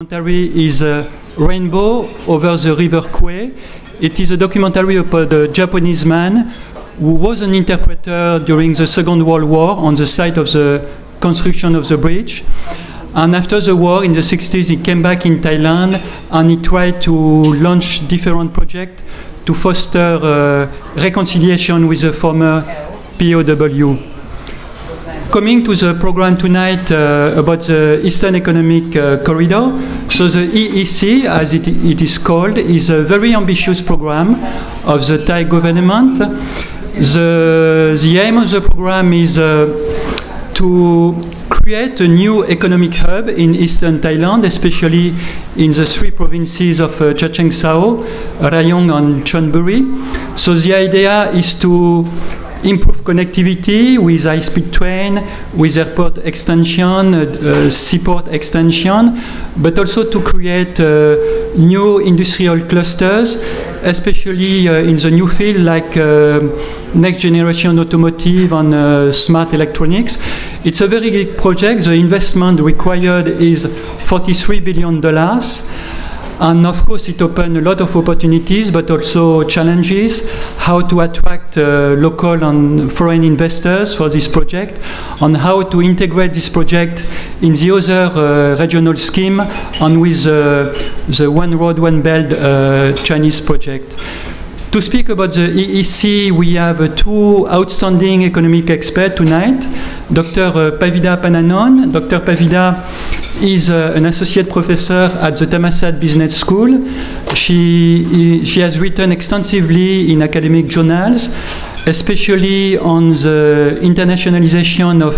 Documentary is Rainbow Over the River Kwai. It is a documentary about a Japanese man who was an interpreter during the Second World War on the site of the construction of the bridge. And after the war, in the 60s, he came back in Thailand and he tried to launch different projects to foster reconciliation with the former POW. Coming to the program tonight about the Eastern Economic Corridor. So the EEC, as it is called, is a very ambitious program of the Thai government. The aim of the program is to create a new economic hub in Eastern Thailand, especially in the three provinces of Chachoengsao, Rayong and Chonburi. So the idea is to improve connectivity with high-speed train, with airport extension, seaport extension, but also to create new industrial clusters, especially in the new field like next generation automotive and smart electronics. It's a very big project. The investment required is $43 billion. And of course, it opens a lot of opportunities, but also challenges, how to attract local and foreign investors for this project, and how to integrate this project in the other regional scheme and with the One Road, One Belt Chinese project. To speak about the EEC, we have two outstanding economic experts tonight. Dr. Pavida Pananon. Dr. Pavida is an associate professor at the Thammasat Business School. She has written extensively in academic journals, especially on the internationalization of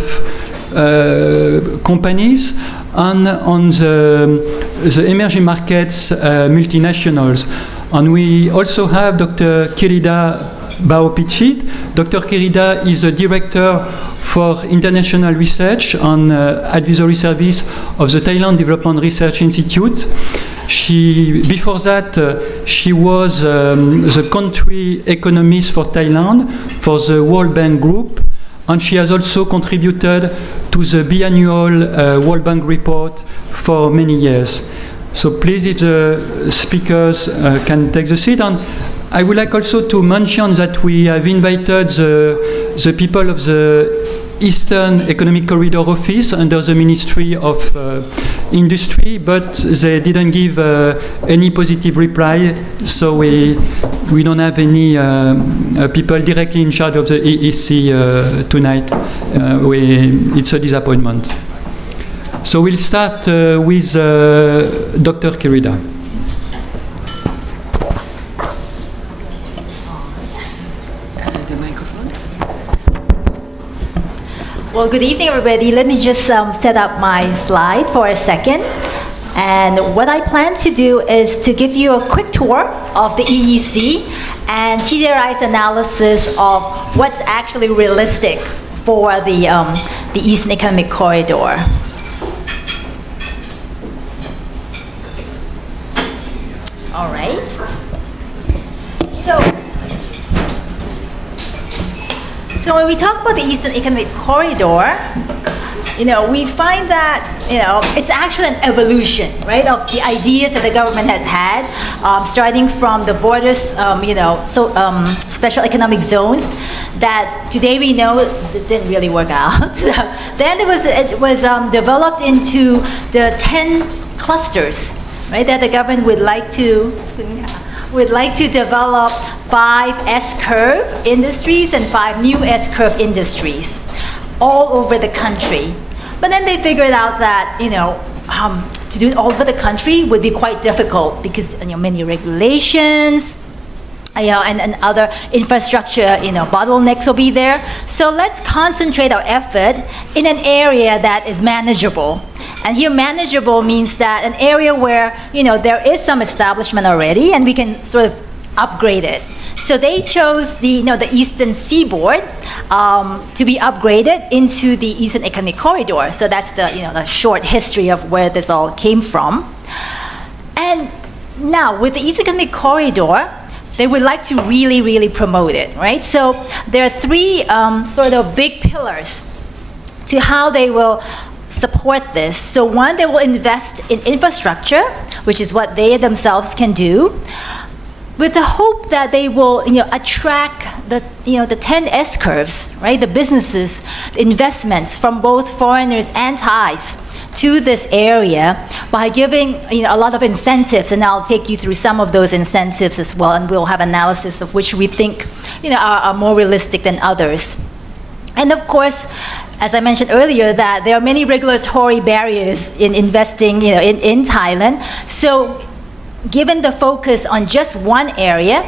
companies and on the emerging markets multinationals. And we also have Dr. Kirida Baopichit. Dr. Kirida is a director for international research and advisory service of the Thailand Development Research Institute. Before that, she was the country economist for Thailand for the World Bank Group, and she has also contributed to the biannual World Bank report for many years. So please, if the speakers can take the seat. And I would like also to mention that we have invited the people of the Eastern Economic Corridor Office under the Ministry of Industry, but they didn't give any positive reply, so we don't have any people directly in charge of the EEC tonight. It's a disappointment. So we'll start with Dr. Kirida. The microphone. Well, good evening, everybody. Let me just set up my slide for a second. And what I plan to do is to give you a quick tour of the EEC and TDRI's analysis of what's actually realistic for the Eastern Economic Corridor. All right. So when we talk about the Eastern Economic Corridor, we find that, it's actually an evolution, right, of the ideas that the government has had, starting from the borders, special economic zones that today we know didn't really work out. Then it was developed into the 10 clusters, right, that the government would like to develop 5 S-curve industries and 5 new S-curve industries all over the country. But then they figured out that, to do it all over the country would be quite difficult because, many regulations, and other infrastructure, bottlenecks will be there. So let's concentrate our effort in an area that is manageable. And here manageable means that an area where, there is some establishment already and we can sort of upgrade it. So they chose the Eastern Seaboard to be upgraded into the Eastern Economic Corridor. So that's the short history of where this all came from. And now with the Eastern Economic Corridor, they would like to really, really promote it, right? So there are 3 sort of big pillars to how they will support this. So one, they will invest in infrastructure, which is what they themselves can do, with the hope that they will, attract the 10 S-curves, right? The businesses, the investments from both foreigners and Thais to this area by giving a lot of incentives, and I'll take you through some of those incentives as well, and we'll have analysis of which we think are more realistic than others. And of course, as I mentioned earlier, that there are many regulatory barriers in investing in Thailand. So given the focus on just one area,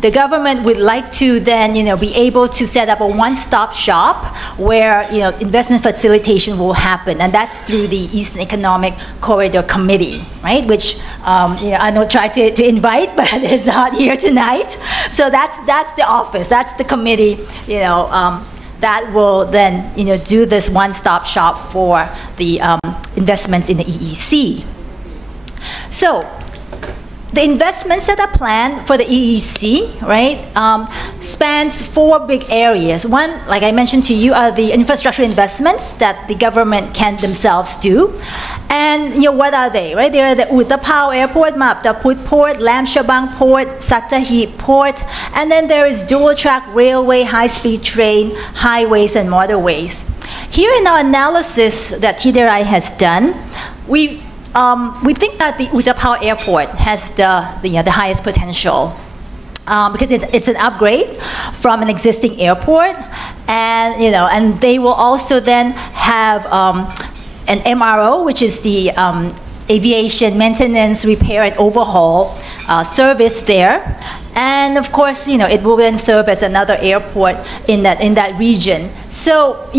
the government would like to then, be able to set up a one-stop shop where, investment facilitation will happen, and that's through the Eastern Economic Corridor Committee, right? Which I know try to invite, but it's not here tonight. So that's the office, that's the committee, that will then, do this one-stop shop for the investments in the EEC. So the investments that are planned for the EEC, right, spans 4 big areas. One, like I mentioned to you, are the infrastructure investments that the government can themselves do. And what are they, right? They are the Utapao Airport, Maptaput Port, Lamshabang Port, Sattahip Port, and then there is dual-track railway, high-speed train, highways, and motorways. Here in our analysis that TDRI has done, we think that the Utapao Airport has the highest potential because it's an upgrade from an existing airport, and and they will also then have an MRO, which is the aviation maintenance, repair, and overhaul service there, and of course it will then serve as another airport in that region. So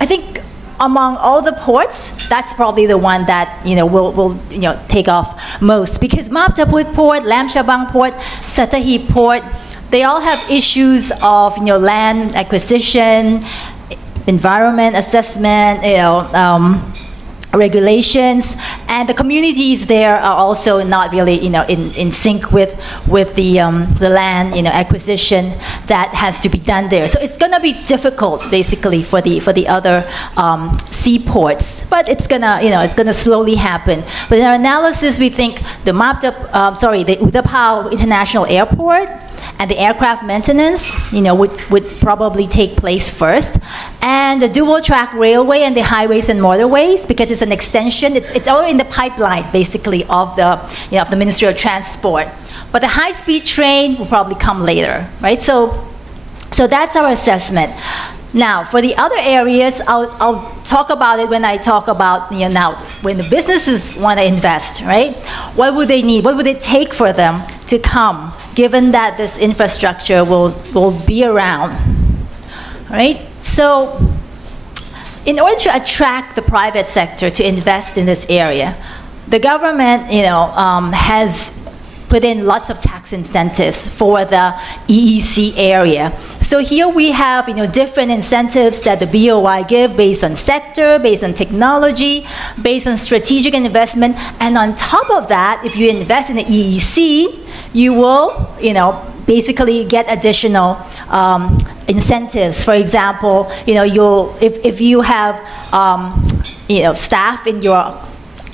I think among all the ports, that's probably the one that will take off most, because Maptaput Port, Lamshabang Port, Sattahip Port, they all have issues of land acquisition, environment assessment, regulations, and the communities there are also not really in sync with the land acquisition that has to be done there. So it's going to be difficult basically for the other seaports, but it's gonna slowly happen. But in our analysis, we think the Utapao International Airport and the aircraft maintenance, would probably take place first, and the dual-track railway and the highways and motorways, because it's an extension. It's all in the pipeline, basically, of the Ministry of Transport. But the high-speed train will probably come later, right? So that's our assessment. Now, for the other areas, I'll talk about it when I talk about now when the businesses want to invest, right? What would they need? What would it take for them to come, given that this infrastructure will be around, right? So in order to attract the private sector to invest in this area, the government has put in lots of tax incentives for the EEC area. So here we have different incentives that the BOI give based on sector, based on technology, based on strategic investment, and on top of that, if you invest in the EEC, you will basically get additional incentives. For example, if you have staff in your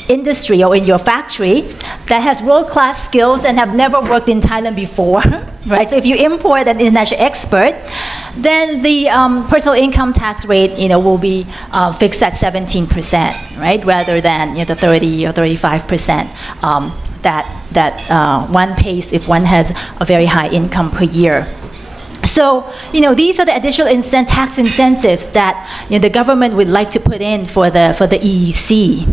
industry or in your factory that has world-class skills and have never worked in Thailand before, right? So if you import an international expert, then the personal income tax rate, will be fixed at 17%, right? Rather than the 30 or 35% that one pays if one has a very high income per year. So, these are the additional tax incentives that the government would like to put in for the EEC.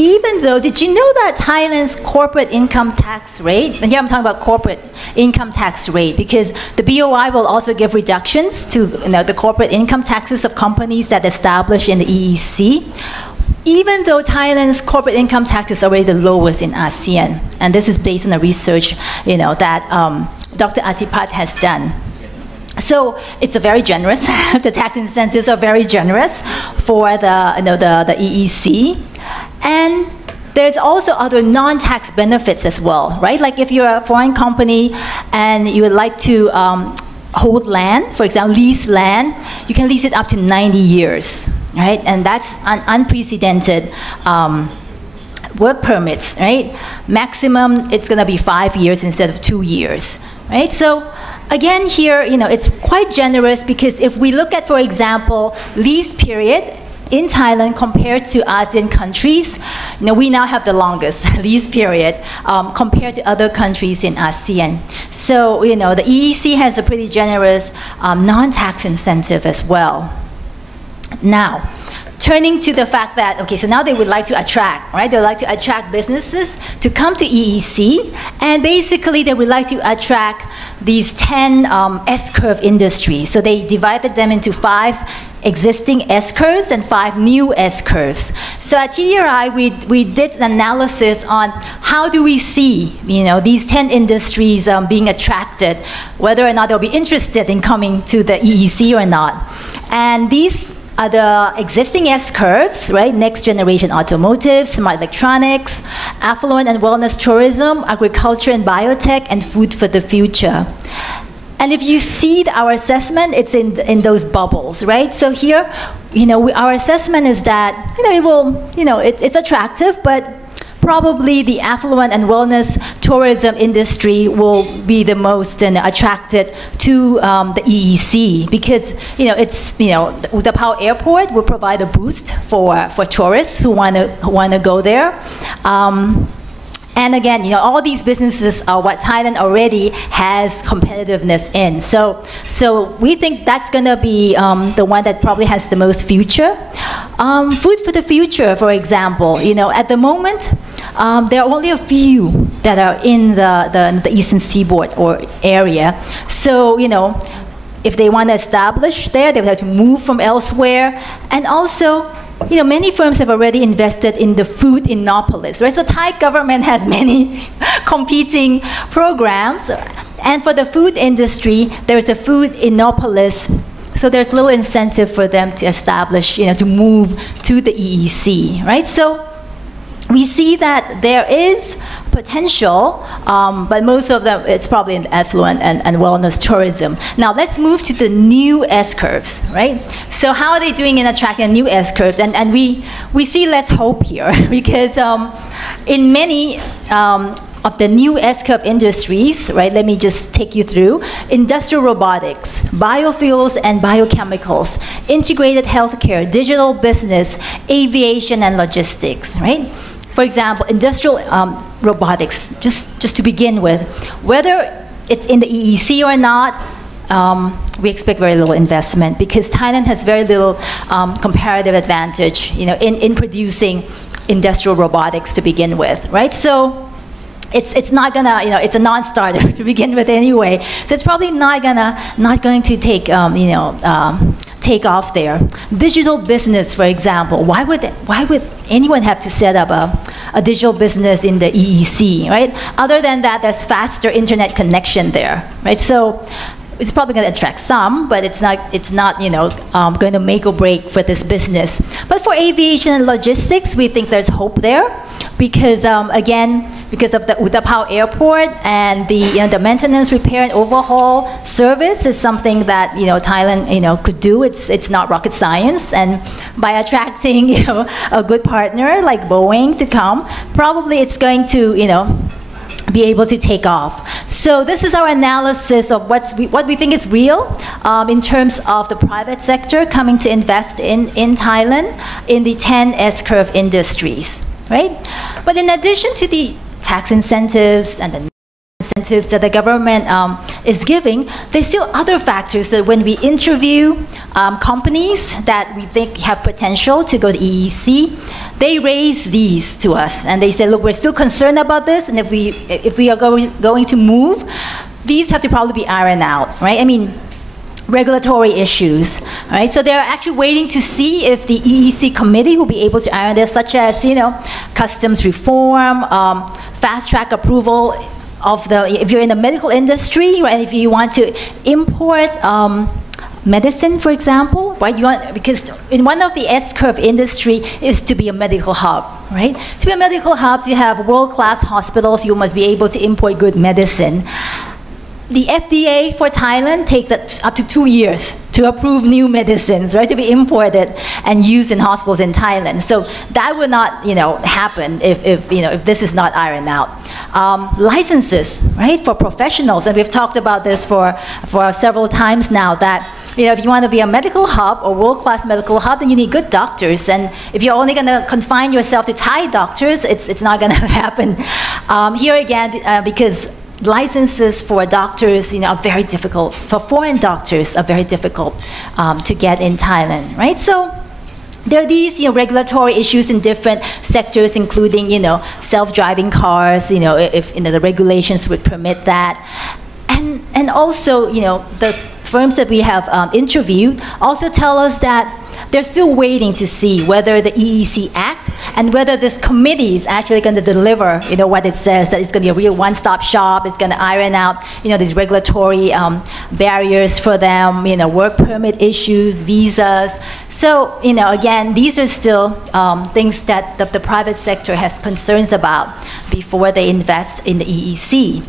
Even though, did you know that Thailand's corporate income tax rate, and here I'm talking about corporate income tax rate, because the BOI will also give reductions to the corporate income taxes of companies that establish in the EEC. Even though Thailand's corporate income tax is already the lowest in ASEAN, and this is based on the research that Dr. Atipat has done. So it's a very generous, the tax incentives are very generous for the EEC. And there's also other non-tax benefits as well, right? Like if you're a foreign company and you would like to hold land, for example, lease land, you can lease it up to 90 years. right? And that's an unprecedented work permits, right? Maximum, it's going to be 5 years instead of 2 years, right? So again here, it's quite generous because if we look at, for example, lease period in Thailand compared to ASEAN countries, we now have the longest lease period compared to other countries in ASEAN. So, the EEC has a pretty generous non-tax incentive as well. Now, turning to the fact that, okay, so now they would like to attract, right? They would like to attract businesses to come to EEC, and basically they would like to attract these 10 S-curve industries. So they divided them into 5 existing S-curves and 5 new S-curves. So at TDRI, we did an analysis on how do we see, these 10 industries being attracted, whether or not they'll be interested in coming to the EEC or not. And these are the existing S-curves, right? Next generation automotive, smart electronics, affluent and wellness tourism, agriculture and biotech, and food for the future. And if you see our assessment, it's in those bubbles, right? So here, our assessment is that, it's attractive, but probably the affluent and wellness tourism industry will be the most attracted to the EEC because the Piro Airport will provide a boost for tourists who want to go there. And again, all these businesses are what Thailand already has competitiveness in. So we think that's going to be the one that probably has the most future. Food for the future, for example, at the moment, there are only a few that are in the eastern seaboard or area. So, if they want to establish there, they would have to move from elsewhere. And also, many firms have already invested in the food innopolis, right? So Thai government has many competing programs. And for the food industry, there's a food innopolis. So there's little incentive for them to establish, to move to the EEC, right? So we see that there is potential, but most of them, it's probably in affluent and wellness tourism. Now let's move to the new S-curves, right? So how are they doing in attracting new S-curves? And we see let's hope here, because in many of the new S-curve industries, right, let me just take you through, industrial robotics, biofuels and biochemicals, integrated healthcare, digital business, aviation and logistics, right? For example, industrial robotics, just to begin with, whether it's in the EEC or not, we expect very little investment because Thailand has very little comparative advantage, in producing industrial robotics to begin with, right? So it's not gonna, it's a non-starter to begin with anyway. So it's probably not going to take, take off there. Digital business, for example, why would anyone have to set up a digital business in the EEC, right? Other than that, there's faster internet connection there, right? So it's probably going to attract some, but it's not going to make or break for this business. But for aviation and logistics, we think there's hope there because again, because of the Piro Airport and the maintenance, repair, and overhaul service is something that Thailand could do. It's not rocket science, and by attracting a good partner like Boeing to come, probably it's going to be able to take off. So this is our analysis of what we think is real in terms of the private sector coming to invest in Thailand in the 10 S-curve industries, right? But in addition to the tax incentives and the incentives that the government is giving, there's still other factors. So when we interview companies that we think have potential to go to EEC, they raise these to us and they say, look, we're still concerned about this, and if we are going to move, these have to probably be ironed out, right? I mean, regulatory issues, right? So they're actually waiting to see if the EEC committee will be able to iron this, such as customs reform, fast track approval of if you're in the medical industry, right? If you want to import medicine, for example, right? Because in one of the S-curve industry is to be a medical hub, right? To be a medical hub, to have world-class hospitals, you must be able to import good medicine. the FDA for Thailand takes up to 2 years to approve new medicines, right, to be imported and used in hospitals in Thailand. So that would not, happen if this is not ironed out. Licenses, right, for professionals, and we've talked about this for several times now, that if you want to be a medical hub or world-class medical hub, then you need good doctors. And if you're only going to confine yourself to Thai doctors, it's not going to happen. Here again, because licenses for doctors, are very difficult. For foreign doctors, are very difficult to get in Thailand, right? So there are these, regulatory issues in different sectors, including, self-driving cars. If the regulations would permit that, and also, the firms that we have interviewed also tell us that they're still waiting to see whether the EEC Act and whether this committee is actually going to deliver, what it says, that it's going to be a real one-stop shop, it's going to iron out, these regulatory barriers for them, work permit issues, visas. So, again, these are still things that the private sector has concerns about before they invest in the EEC.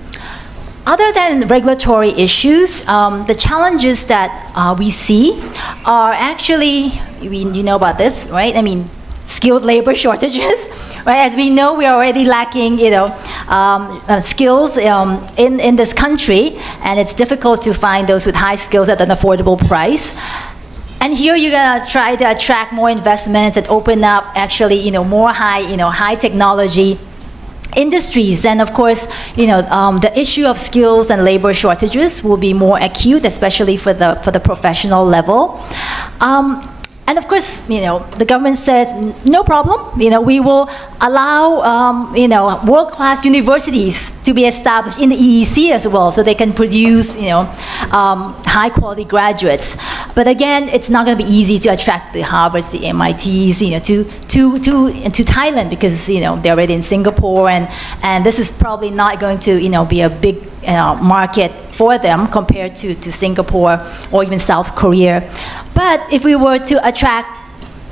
Other than regulatory issues, the challenges that we see are actually, you know about this, right? I mean, skilled labor shortages, right? As we know, we are already lacking, skills in this country, and it's difficult to find those with high skills at an affordable price. And here you're gonna try to attract more investments and open up actually, more high technology industries. And of course, the issue of skills and labor shortages will be more acute, especially for the professional level. And of course, the government says, no problem, we will allow, world-class universities to be established in the EEC as well, so they can produce, high-quality graduates. But again, it's not going to be easy to attract the Harvards, the MITs, to Thailand, because, they're already in Singapore, and this is probably not going to, be a big market for them compared to Singapore or even South Korea. But if we were to attract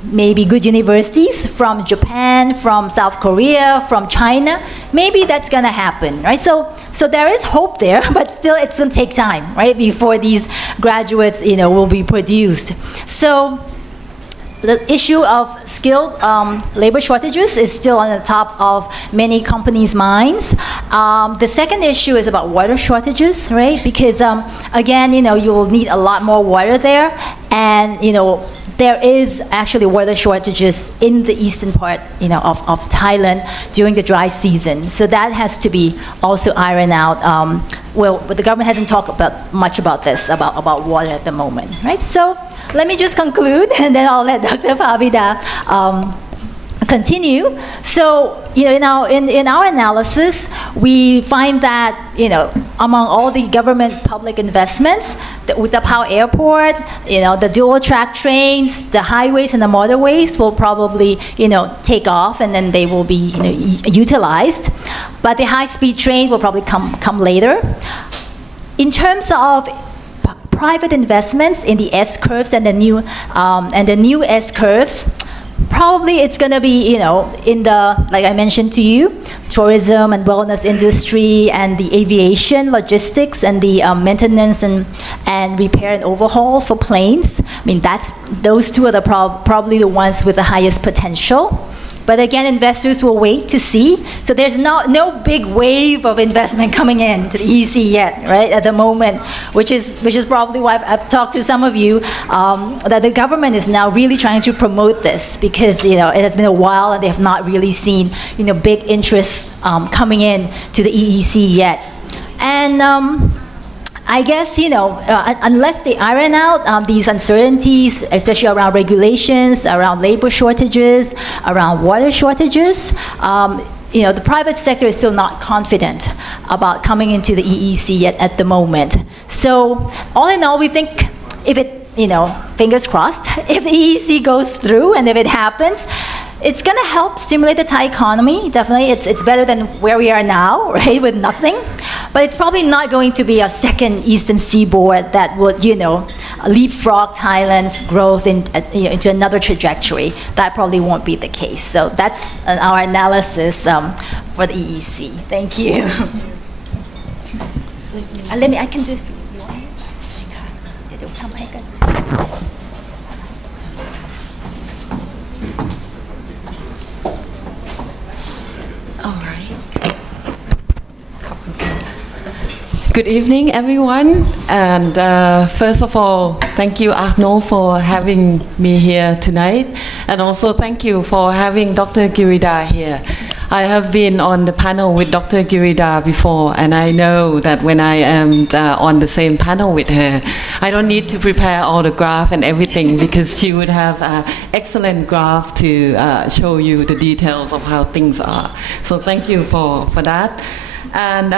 maybe good universities from Japan, from South Korea, from China, maybe that's going to happen, right? So there is hope there, but still it's going to take time, right, before these graduates, will be produced. So the issue of skilled labor shortages is still on the top of many companies' minds. The second issue is about water shortages, right? Because again, you will need a lot more water there, and there is actually water shortages in the eastern part, of Thailand during the dry season. So that has to be also ironed out. Well, but the government hasn't talked much about this, about water at the moment, right? So let me just conclude, and then I'll let Dr. Pavida continue. So, in our analysis, we find that, among all the government public investments, the Utapao Airport, the dual track trains, the highways and the motorways will probably, take off, and then they will be, utilized. But the high-speed train will probably come later. In terms of private investments in the S-curves and the new S-curves, probably it's going to be, in the, like I mentioned to you, tourism and wellness industry, and the aviation, logistics, and the maintenance and repair and overhaul for planes. I mean, those two are probably the ones with the highest potential. But again, investors will wait to see. So there's no big wave of investment coming in to the EEC yet, right, at the moment, which is probably why I've talked to some of you, that the government is now really trying to promote this, because, it has been a while and they have not really seen, big interest coming in to the EEC yet. And I guess, unless they iron out these uncertainties, especially around regulations, around labor shortages, around water shortages, the private sector is still not confident about coming into the EEC yet at the moment. So all in all, we think if it, fingers crossed, if the EEC goes through and if it happens, it's going to help stimulate the Thai economy. Definitely, it's better than where we are now, right, with nothing. But it's probably not going to be a second Eastern Seaboard that would, leapfrog Thailand's growth into another trajectory. That probably won't be the case. So that's our analysis for the EEC. Thank you. I can do it for you. Want it? เดี๋ยวทำให้กัน All right. Good evening, everyone. And first of all, thank you, Arnaud, for having me here tonight. And also thank you for having Dr. Girida here. I have been on the panel with Dr. Girida before, and I know that when I am on the same panel with her, I don't need to prepare all the graph and everything because she would have excellent graph to show you the details of how things are. So thank you for that. And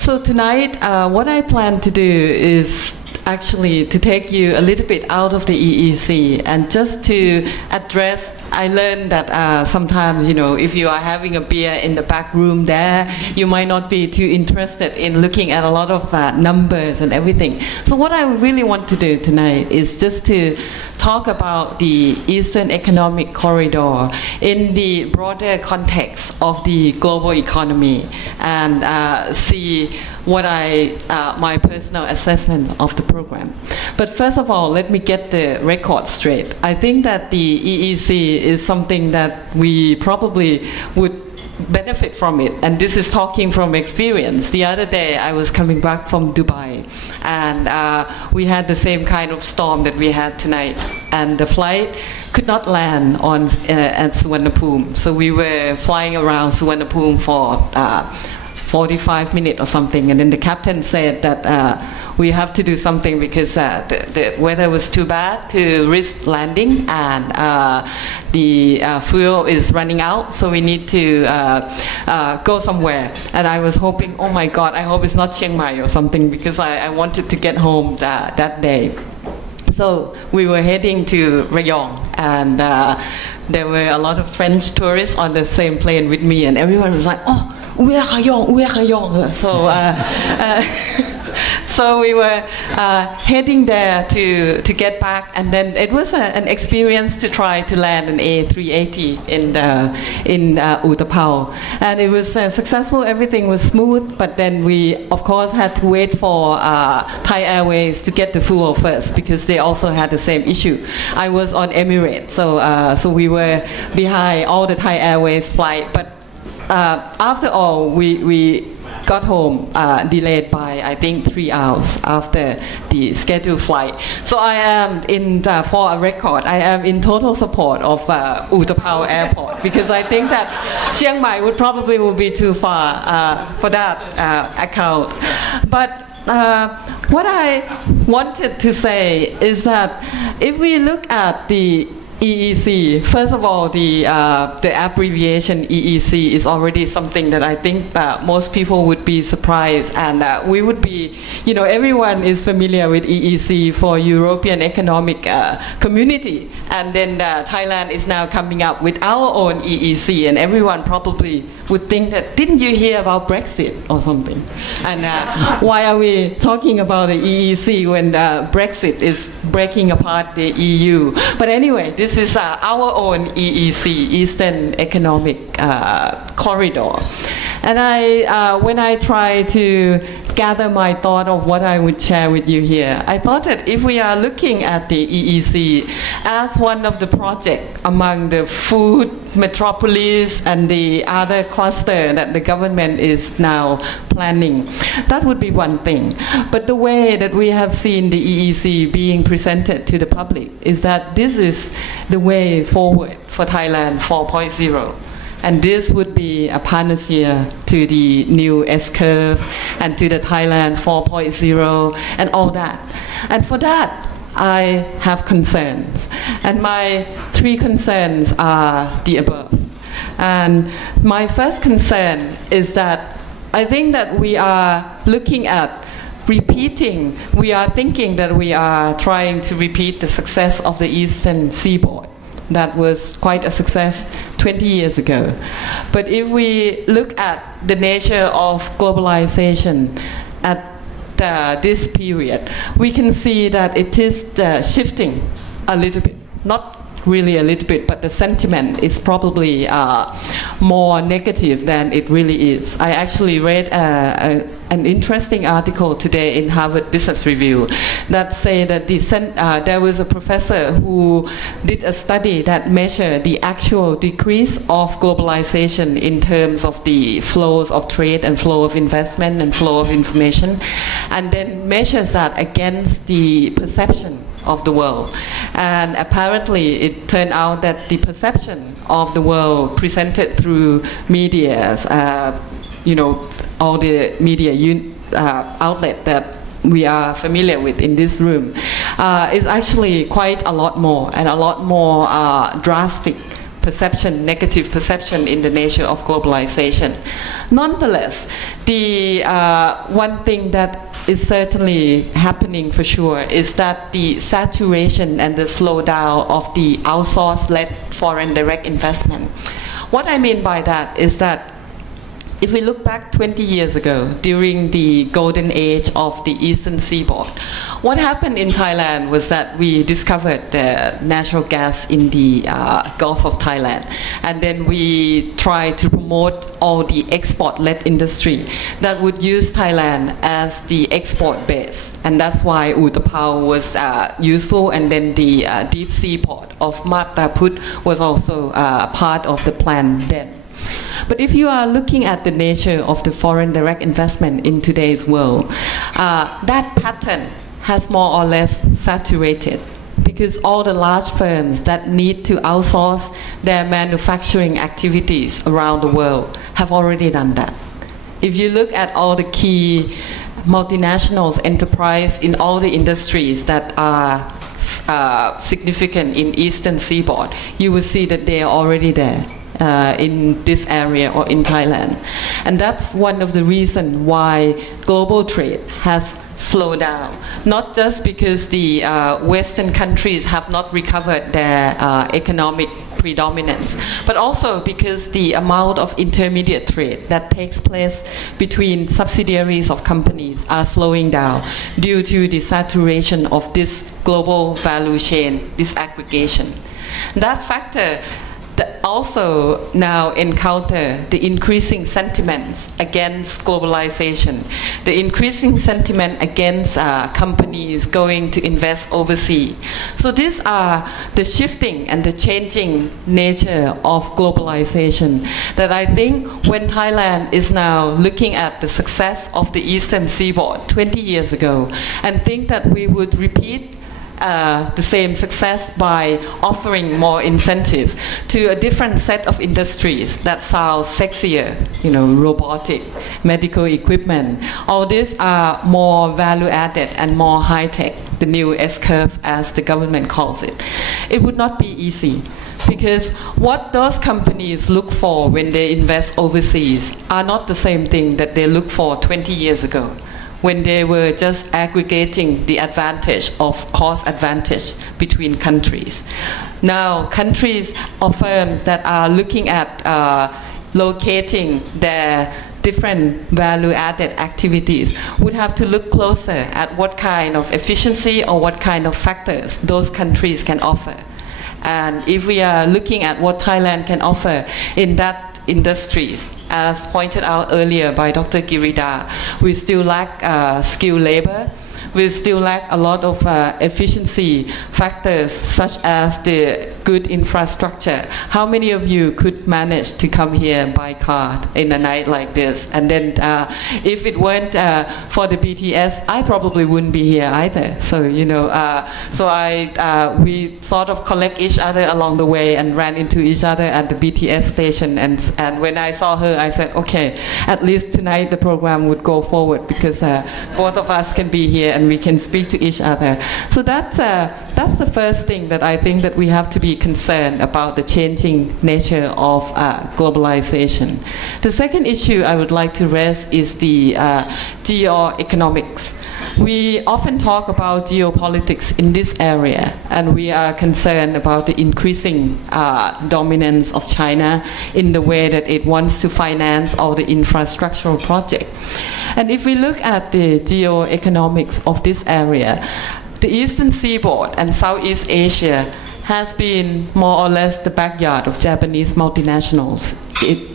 so tonight, what I plan to do is actually to take you a little bit out of the EEC and just to address. I learned that sometimes, you know, if you are having a beer in the back room there, you might not be too interested in looking at a lot of numbers and everything. So what I really want to do tonight is just to talk about the Eastern Economic Corridor in the broader context of the global economy and see what my personal assessment of the program. But first of all, let me get the record straight. I think that the EEC is something that we probably would benefit from it, and this is talking from experience. The other day I was coming back from Dubai, and we had the same kind of storm that we had tonight, and the flight could not land at Suvarnabhumi, so we were flying around Suvarnabhumi for 45 minutes or something, and then the captain said that we have to do something because the weather was too bad to risk landing, and the fuel is running out, so we need to go somewhere. And I was hoping, oh my God, I hope it's not Chiang Mai or something, because I wanted to get home that day. So we were heading to Rayong, and there were a lot of French tourists on the same plane with me, and everyone was like, oh, where Rayong? So we were heading there to get back, and then it was an experience to try to land an A380 in Utapao, and it was successful. Everything was smooth, but then we of course had to wait for Thai Airways to get the fuel first because they also had the same issue. I was on Emirates, so we were behind all the Thai Airways flight, but after all, we got home delayed by I think 3 hours after the scheduled flight. So I am for a record, I am in total support of Utapao Airport because I think that Chiang Mai would probably be too far for that account. But what I wanted to say is that if we look at the EEC, first of all, the abbreviation EEC is already something that I think most people would be surprised, and we would be, you know, everyone is familiar with EEC for European Economic Community, and then Thailand is now coming up with our own EEC, and everyone probably would think that, didn't you hear about Brexit or something? And why are we talking about the EEC when Brexit is breaking apart the EU? But anyway, this is our own EEC, Eastern Economic Corridor. And when I try to gather my thought of what I would share with you here, I thought that if we are looking at the EEC as one of the projects among the food metropolis and the other cluster that the government is now planning, that would be one thing. But the way that we have seen the EEC being presented to the public is that this is the way forward for Thailand 4.0. And this would be a panacea to the new S-curve and to the Thailand 4.0 and all that. And for that, I have concerns. And my 3 concerns are the above. And my first concern is that I think that we are looking at we are thinking that we are trying to repeat the success of the Eastern Seaboard. That was quite a success 20 years ago. But if we look at the nature of globalization at this period, we can see that it is shifting a little bit, not really a little bit, but the sentiment is probably more negative than it really is. I actually read an interesting article today in Harvard Business Review that say that there was a professor who did a study that measured the actual decrease of globalization in terms of the flows of trade and flow of investment and flow of information, and then measures that against the perception of the world. And apparently it turned out that the perception of the world presented through media, all the media outlet that we are familiar with in this room, is actually quite a lot more, and a lot more drastic perception, negative perception in the nature of globalization. Nonetheless, the one thing that is certainly happening for sure is that the saturation and the slowdown of the outsourced-led foreign direct investment. What I mean by that is that if we look back 20 years ago, during the golden age of the Eastern Seaboard, what happened in Thailand was that we discovered the natural gas in the Gulf of Thailand. And then we tried to promote all the export-led industry that would use Thailand as the export base. And that's why Utapao was useful, and then the deep sea port of Mata Put was also part of the plan then. But if you are looking at the nature of the foreign direct investment in today's world, that pattern has more or less saturated, because all the large firms that need to outsource their manufacturing activities around the world have already done that. If you look at all the key multinationals, enterprise in all the industries that are significant in Eastern Seaboard, you will see that they are already there. In this area or in Thailand. And that's one of the reasons why global trade has slowed down. Not just because the Western countries have not recovered their economic predominance, but also because the amount of intermediate trade that takes place between subsidiaries of companies are slowing down due to the saturation of this global value chain, disaggregation. That factor that also now encounter the increasing sentiments against globalization, the increasing sentiment against companies going to invest overseas. So these are the shifting and the changing nature of globalization that I think when Thailand is now looking at the success of the Eastern Seaboard 20 years ago and think that we would repeat the same success by offering more incentive to a different set of industries that sound sexier, robotic, medical equipment. All these are more value added and more high tech, the new S-curve as the government calls it. It would not be easy, because what those companies look for when they invest overseas are not the same thing that they look for 20 years ago, when they were just aggregating the advantage of cost advantage between countries. Now, countries or firms that are looking at locating their different value-added activities would have to look closer at what kind of efficiency or what kind of factors those countries can offer. And if we are looking at what Thailand can offer in that industries, as pointed out earlier by Dr. Girida, we still lack skilled labor. We still lack a lot of efficiency factors, such as the good infrastructure. How many of you could manage to come here by car in a night like this? And then if it weren't for the BTS, I probably wouldn't be here either. So, we sort of collect each other along the way and ran into each other at the BTS station. And when I saw her, I said, okay, at least tonight the program would go forward, because both of us can be here and we can speak to each other. So that's the first thing that I think that we have to be concerned about, the changing nature of globalization. The second issue I would like to raise is the geoeconomics. We often talk about geopolitics in this area, and we are concerned about the increasing dominance of China in the way that it wants to finance all the infrastructural projects. And if we look at the geoeconomics of this area, the Eastern Seaboard and Southeast Asia has been more or less the backyard of Japanese multinationals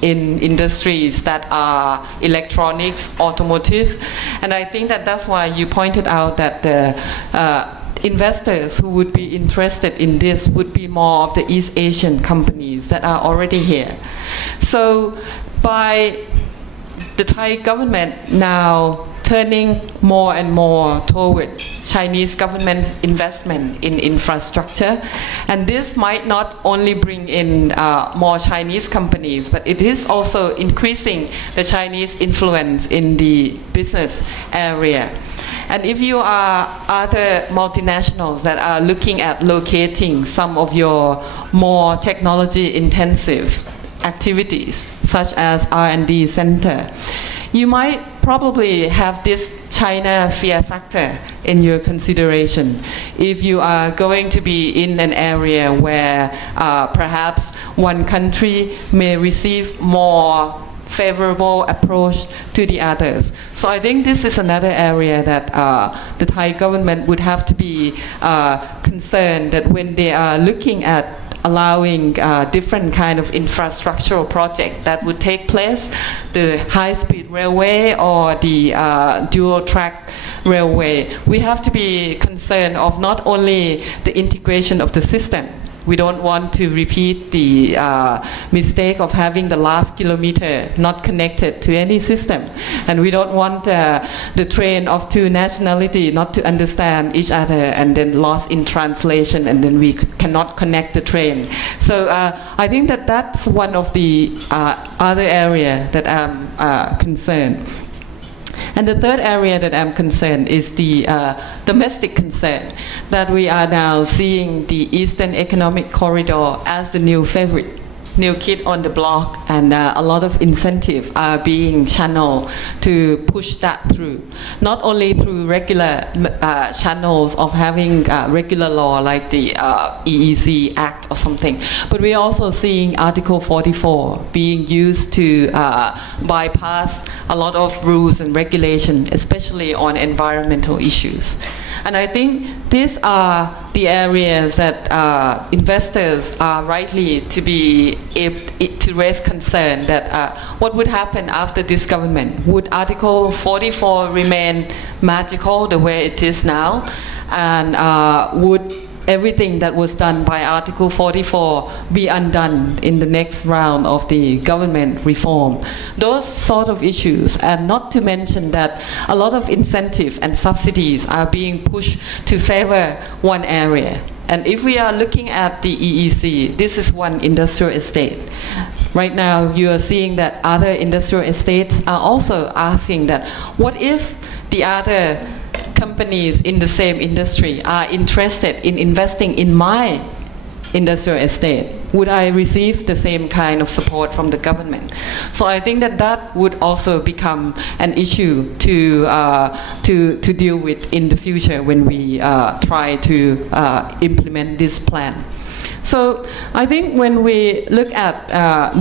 in industries that are electronics, automotive, and I think that that's why you pointed out that the investors who would be interested in this would be more of the East Asian companies that are already here. So by the Thai government now turning more and more toward Chinese government investment in infrastructure, and this might not only bring in more Chinese companies, but it is also increasing the Chinese influence in the business area. And if you are other multinationals that are looking at locating some of your more technology intensive activities, such as R&D center, you might probably have this China fear factor in your consideration. If you are going to be in an area where perhaps one country may receive more favorable approach to the others. So I think this is another area that the Thai government would have to be concerned that when they are looking at allowing different kind of infrastructural project that would take place, the high-speed railway or the dual-track railway, we have to be concerned of not only the integration of the system. We don't want to repeat the mistake of having the last kilometer not connected to any system. And we don't want the train of two nationalities not to understand each other and then lost in translation and then we cannot connect the train. So I think that that's one of the other area that I'm concerned. And the third area that I'm concerned is the domestic concern, that we are now seeing the Eastern Economic Corridor as the new favorite, new kid on the block, and a lot of incentives are being channeled to push that through. Not only through regular channels of having regular law like the EEC Act or something, but we're also seeing Article 44 being used to bypass a lot of rules and regulations, especially on environmental issues. And I think these are the areas that investors are rightly to be to raise concern that what would happen after this government? Would Article 44 remain magical the way it is now? And would everything that was done by Article 44 be undone in the next round of the government reform? Those sort of issues, and not to mention that a lot of incentive and subsidies are being pushed to favor one area. And if we are looking at the EEC, this is one industrial estate. Right now, you are seeing that other industrial estates are also asking that, what if the other companies in the same industry are interested in investing in my industrial estate? Would I receive the same kind of support from the government? So I think that that would also become an issue to deal with in the future when we try to implement this plan. So I think when we look at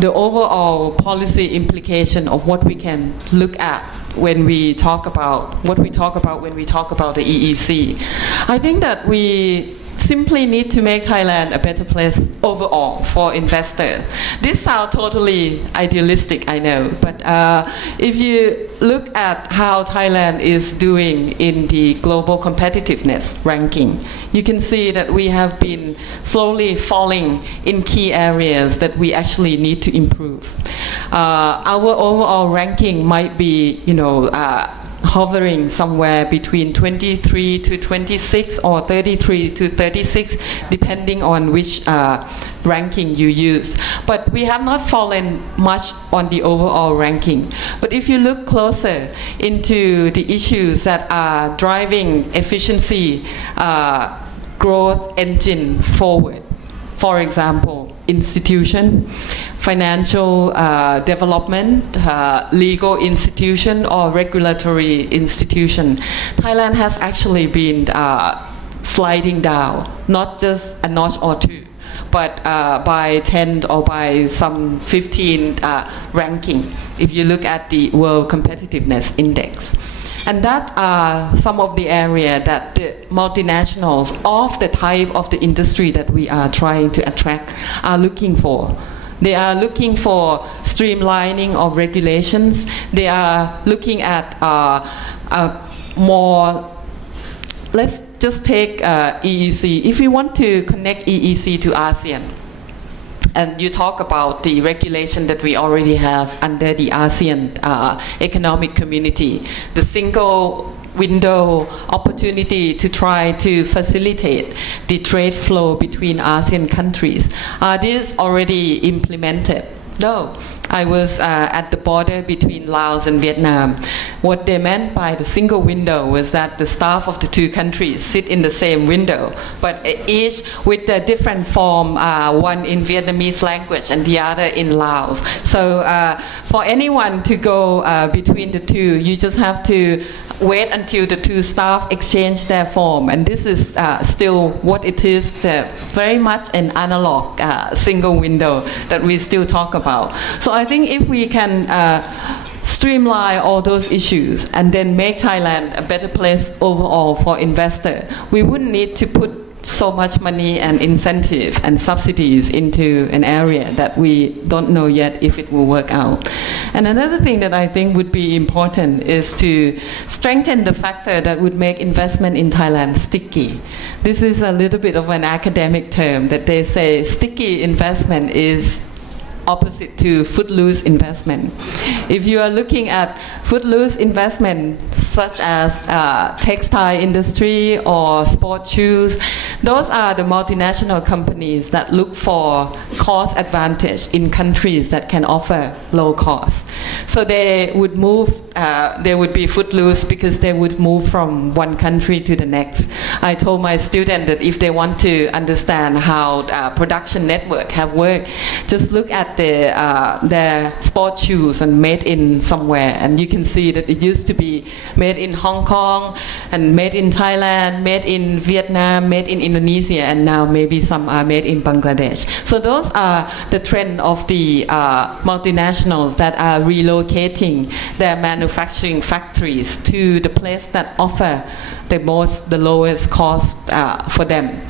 the overall policy implication of what we can look at when we talk about when we talk about the EEC, I think that we simply need to make Thailand a better place overall for investors. This sounds totally idealistic, I know, but if you look at how Thailand is doing in the global competitiveness ranking, you can see that we have been slowly falling in key areas that we actually need to improve. Our overall ranking might be, hovering somewhere between 23 to 26 or 33 to 36, depending on which ranking you use. But we have not fallen much on the overall ranking. But if you look closer into the issues that are driving efficiency growth engine forward, for example, institution, financial development, legal institution, or regulatory institution, Thailand has actually been sliding down, not just a notch or two, but by 10 or by some 15 ranking, if you look at the World Competitiveness Index. And that are some of the area that the multinationals of the type of the industry that we are trying to attract are looking for. They are looking for streamlining of regulations. They are looking at more, let's just take EEC. If we want to connect EEC to ASEAN, and you talk about the regulation that we already have under the ASEAN economic community, the single window opportunity to try to facilitate the trade flow between ASEAN countries. Are these already implemented? No. I was at the border between Laos and Vietnam. What they meant by the single window was that the staff of the two countries sit in the same window, but each with a different form, one in Vietnamese language and the other in Laos. So for anyone to go between the two, you just have to wait until the two staff exchange their form, and this is still what it is, very much an analog single window that we still talk about. So I think if we can streamline all those issues and then make Thailand a better place overall for investors, we wouldn't need to put so much money and incentive and subsidies into an area that we don't know yet if it will work out. And another thing that I think would be important is to strengthen the factor that would make investment in Thailand sticky. This is a little bit of an academic term that they say sticky investment is opposite to footloose investment. If you are looking at footloose investment such as textile industry or sport shoes, those are the multinational companies that look for cost advantage in countries that can offer low cost. So they would move, they would be footloose because they would move from one country to the next. I told my student that if they want to understand how production network have worked, just look at their sport shoes and made in somewhere, and you can see that it used to be made in Hong Kong and made in Thailand, made in Vietnam, made in Indonesia, and now maybe some are made in Bangladesh. So those are the trend of the multinationals that are relocating their manufacturing factories to the place that offer the lowest cost for them.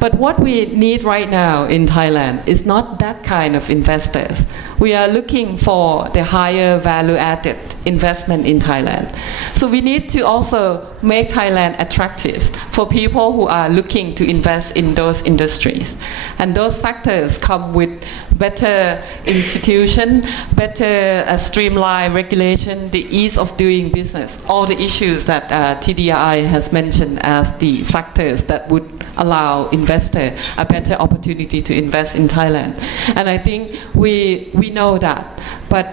But what we need right now in Thailand is not that kind of investors. We are looking for the higher value added investment in Thailand. So we need to also make Thailand attractive for people who are looking to invest in those industries. And those factors come with better institution, better streamlined regulation, the ease of doing business, all the issues that TDI has mentioned as the factors that would allow investor a better opportunity to invest in Thailand. And I think we know that, but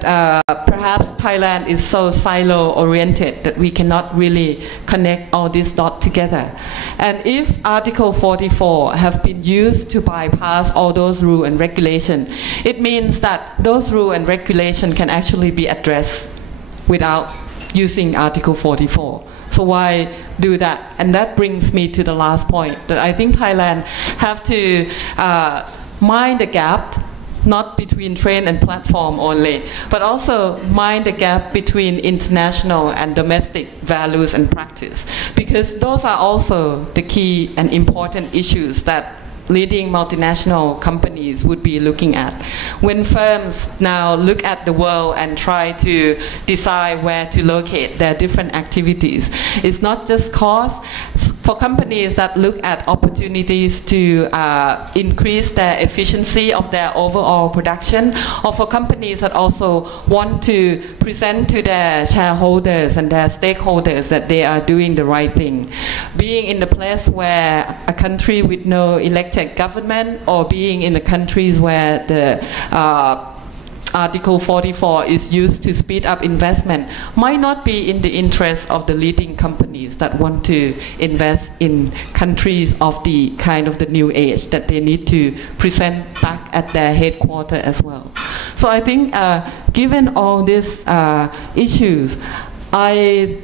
perhaps Thailand is so silo-oriented that we cannot really connect all these dots together. And if Article 44 have been used to bypass all those rules and regulations, it means that those rules and regulations can actually be addressed without using Article 44. So why do that? And that brings me to the last point, that I think Thailand have to mind the gap, not between train and platform only, but also mind the gap between international and domestic values and practice, because those are also the key and important issues that leading multinational companies would be looking at. When firms now look at the world and try to decide where to locate their different activities, it's not just cost. For companies that look at opportunities to increase their efficiency of their overall production, or for companies that also want to present to their shareholders and their stakeholders that they are doing the right thing. Being in the place where a country with no elected government, or being in the countries where the Article 44 is used to speed up investment, might not be in the interest of the leading companies that want to invest in countries of the kind of the new age that they need to present back at their headquarters as well. So I think given all these issues, I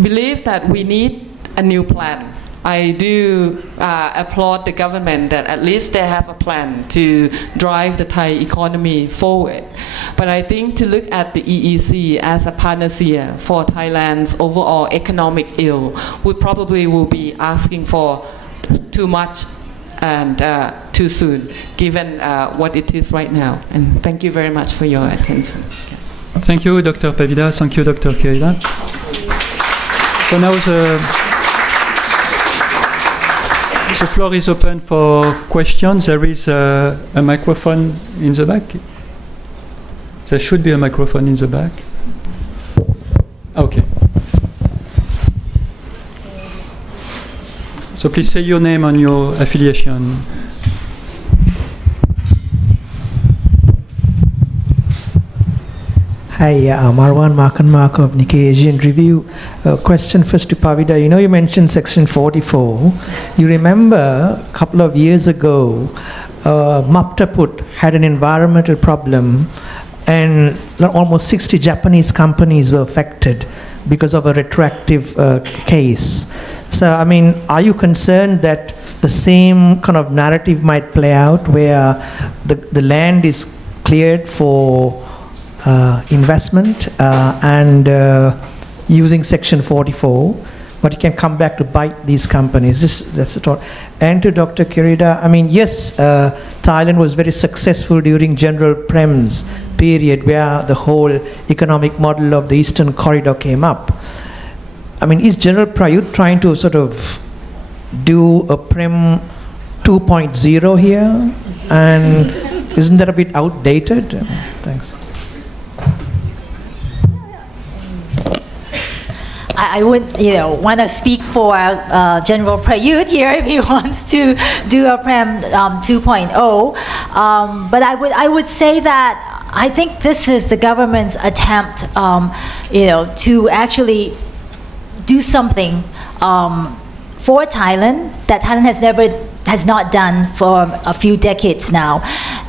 believe that we need a new plan I do applaud the government that at least they have a plan to drive the Thai economy forward. But I think to look at the EEC as a panacea for Thailand's overall economic ill would probably will be asking for too much and too soon, given what it is right now. And thank you very much for your attention. Thank you, Dr. Pavida. Thank you, Dr. Kirida. So now the floor is open for questions. There is a microphone in the back. There should be a microphone in the back. Okay. So please say your name and your affiliation. Hi, Marwan Marco of Nikkei Asian Review. Question first to Pavida. You know, you mentioned Section 44. You remember a couple of years ago, Maptaput had an environmental problem, and almost 60 Japanese companies were affected because of a retroactive case. So, I mean, are you concerned that the same kind of narrative might play out where the land is cleared for investment and using Section 44, but it can come back to bite these companies? That's the thought. And to Dr. Kirida, I mean, yes, Thailand was very successful during General Prem's period where the whole economic model of the Eastern Corridor came up. I mean, is General Prayut trying to sort of do a Prem 2.0 here? And isn't that a bit outdated? Thanks. I would, want to speak for General Prayut here if he wants to do a Prem 2.0. But I would say that I think this is the government's attempt, to actually do something for Thailand that Thailand has not done for a few decades now.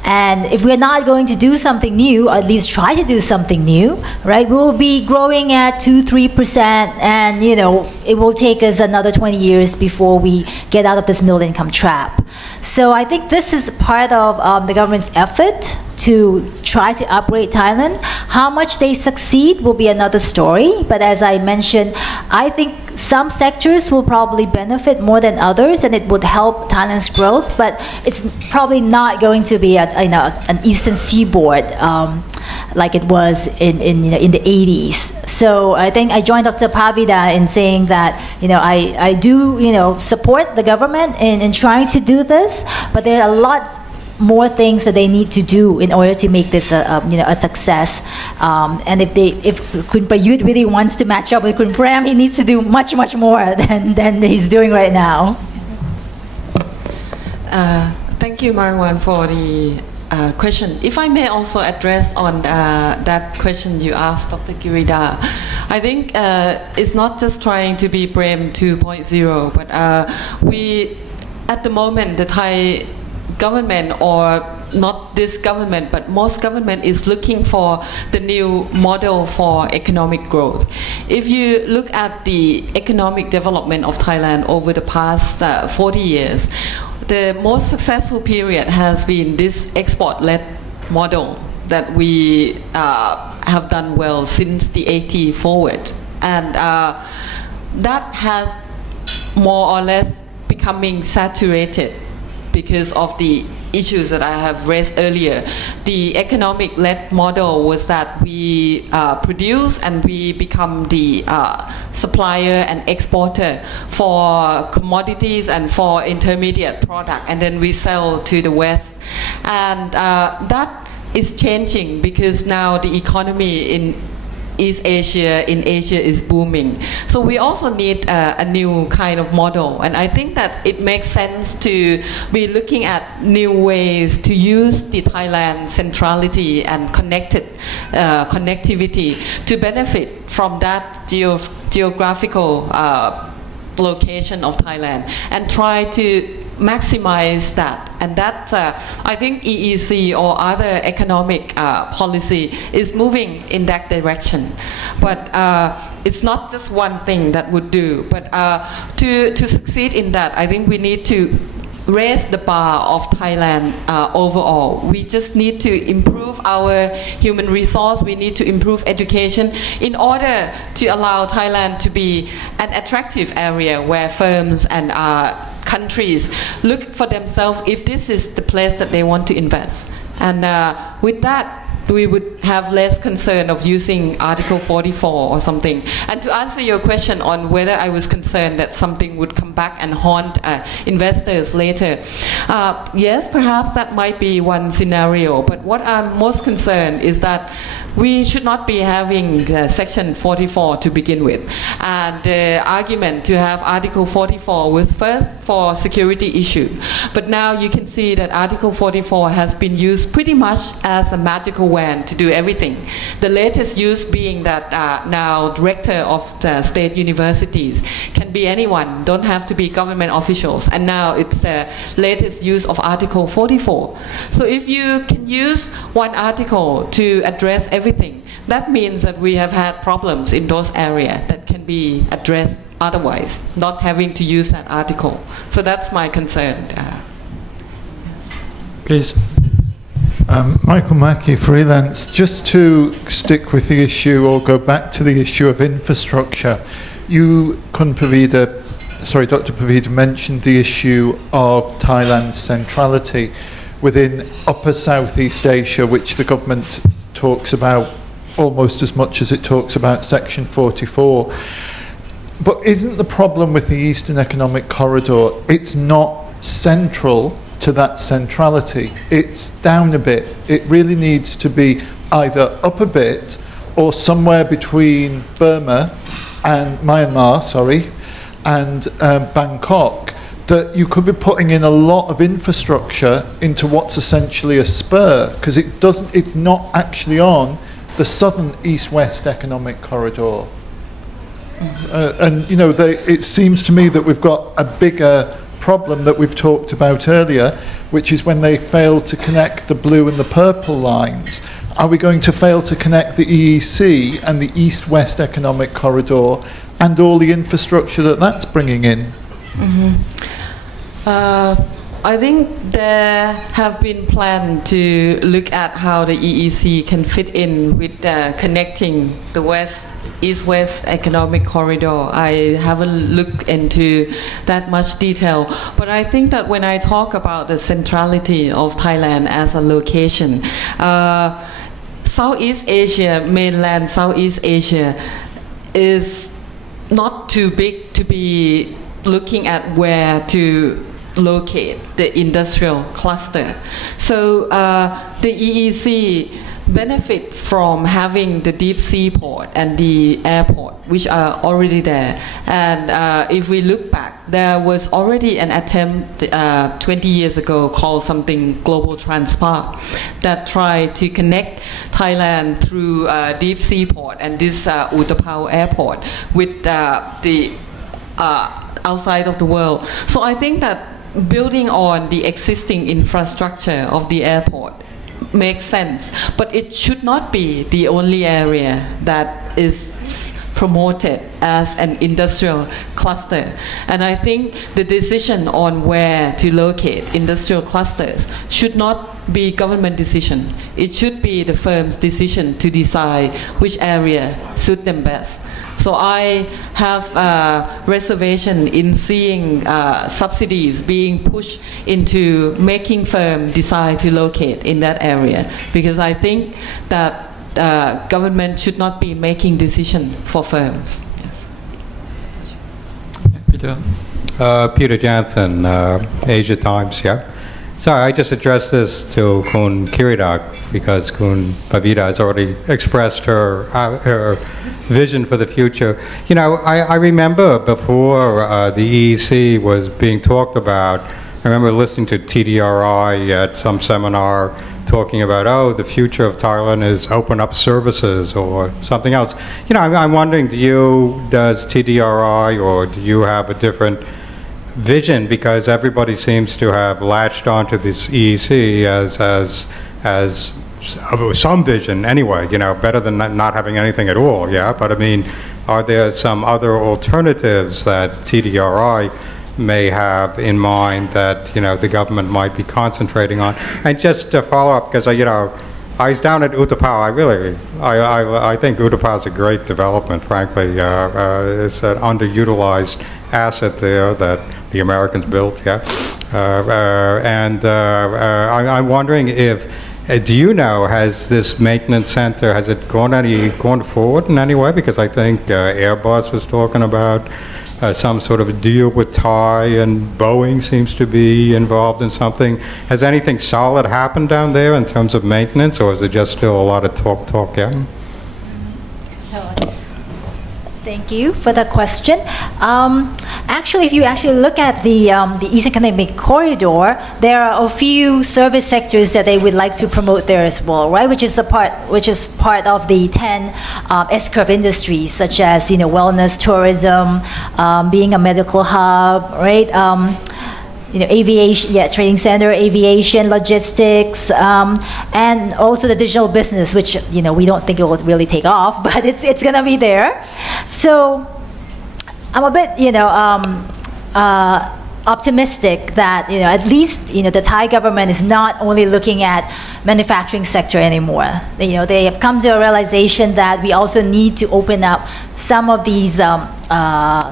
And if we're not going to do something new, or at least try to do something new, right, we'll be growing at 2-3%, and it will take us another 20 years before we get out of this middle income trap. So I think this is part of the government's effort to try to upgrade Thailand. How much they succeed will be another story, but as I mentioned, I think some sectors will probably benefit more than others, and it would help Thailand's growth, but it's probably not going to be an eastern seaboard like it was in the 80s. So I think I joined Dr. Pavida in saying that I do support the government in trying to do this, but there are a lot more things that they need to do in order to make this a success. And if Kun Prayut really wants to match up with Kun Prem, he needs to do much more than he's doing right now. Thank you, Marwan, for the question. If I may also address on that question you asked, Dr. Kirida, I think it's not just trying to be Prem 2.0, but we, at the moment, the Thai government, or not this government, but most government is looking for the new model for economic growth. If you look at the economic development of Thailand over the past 40 years, the most successful period has been this export-led model that we have done well since the 80s forward. And that has more or less becoming saturated because of the issues that I have raised earlier. The economic-led model was that we produce and we become the supplier and exporter for commodities and for intermediate product, and then we sell to the West. And that is changing because now the economy in East Asia, in Asia, is booming. So we also need a new kind of model, and I think that it makes sense to be looking at new ways to use the Thailand centrality and connectivity to benefit from that geographical location of Thailand, and try to maximize that, and that I think EEC or other economic policy is moving in that direction. But it's not just one thing that would do. But to succeed in that, I think we need to raise the bar of Thailand overall. We just need to improve our human resource. We need to improve education in order to allow Thailand to be an attractive area where firms and countries look for themselves if this is the place that they want to invest. And with that, we would have less concern of using Article 44 or something. And to answer your question on whether I was concerned that something would come back and haunt investors later, yes, perhaps that might be one scenario. But what I'm most concerned is that we should not be having Section 44 to begin with. And the argument to have Article 44 was first for security issue. But now you can see that Article 44 has been used pretty much as a magical wand to do everything. The latest use being that now director of the state universities can be anyone, don't have to be government officials. And now it's the latest use of Article 44. So if you can use one article to address everything, that means that we have had problems in those areas that can be addressed otherwise, not having to use that article. So that's my concern. Please. Michael Mackey, freelance. Just to stick with the issue or go back to the issue of infrastructure, you, Dr. Pavida mentioned the issue of Thailand's centrality within Upper Southeast Asia, which the government talks about almost as much as it talks about Section 44. But isn't the problem with the Eastern Economic Corridor, it's not central to that centrality, it's down a bit. It really needs to be either up a bit or somewhere between Burma and Myanmar, and Bangkok, that you could be putting in a lot of infrastructure into what's essentially a spur, because it's not actually on the southern East-West economic corridor. And you know, it seems to me that we've got a bigger problem that we've talked about earlier, which is when they fail to connect the blue and the purple lines. Are we going to fail to connect the EEC and the East-West economic corridor and all the infrastructure that that's bringing in? I think there have been plans to look at how the EEC can fit in with connecting the East-West economic corridor. I haven't looked into that much detail, but I think that when I talk about the centrality of Thailand as a location, Southeast Asia, mainland Southeast Asia, is not too big to be looking at where to locate the industrial cluster. So the EEC benefits from having the deep sea port and the airport, which are already there. And if we look back, there was already an attempt 20 years ago called something Global Transport that tried to connect Thailand through deep sea port and this Utapao airport with the outside of the world. So I think that building on the existing infrastructure of the airport makes sense, but it should not be the only area that is promoted as an industrial cluster. And I think the decision on where to locate industrial clusters should not be government decision. It should be the firm's decision to decide which area suits them best. So I have a reservation in seeing subsidies being pushed into making firms decide to locate in that area, because I think that government should not be making decisions for firms. Peter. Peter Jansen, Asia Times, yeah. Sorry, I just addressed this to Kun Kiridak because Kun Pavida has already expressed her vision for the future. You know, I remember before the EEC was being talked about, I remember listening to TDRI at some seminar talking about, oh, the future of Thailand is open up services or something else. You know, I'm wondering, does TDRI or do you have a different vision, because everybody seems to have latched onto this EEC as some vision anyway, better than not having anything at all, yeah? But I mean, are there some other alternatives that TDRI may have in mind that, the government might be concentrating on? And just to follow up, because, I was down at Utapao. I think Utapao is a great development, frankly. It's an underutilized asset there that the Americans built, yeah? I'm wondering if, do you know, has this maintenance center, has it gone forward in any way? Because I think Airbus was talking about some sort of a deal with Thai, and Boeing seems to be involved in something. Has anything solid happened down there in terms of maintenance, or is it just still a lot of talk, yeah? Thank you for the question. Actually, if you look at the East Economic Corridor, there are a few service sectors that they would like to promote there as well, right? Which is part of the 10 S-curve industries, such as wellness, tourism, being a medical hub, right? Aviation, trading center, aviation, logistics, and also the digital business, which we don't think it will really take off, but it's gonna be there. So I'm a bit optimistic that at least the Thai government is not only looking at manufacturing sector anymore. They have come to a realization that we also need to open up some of these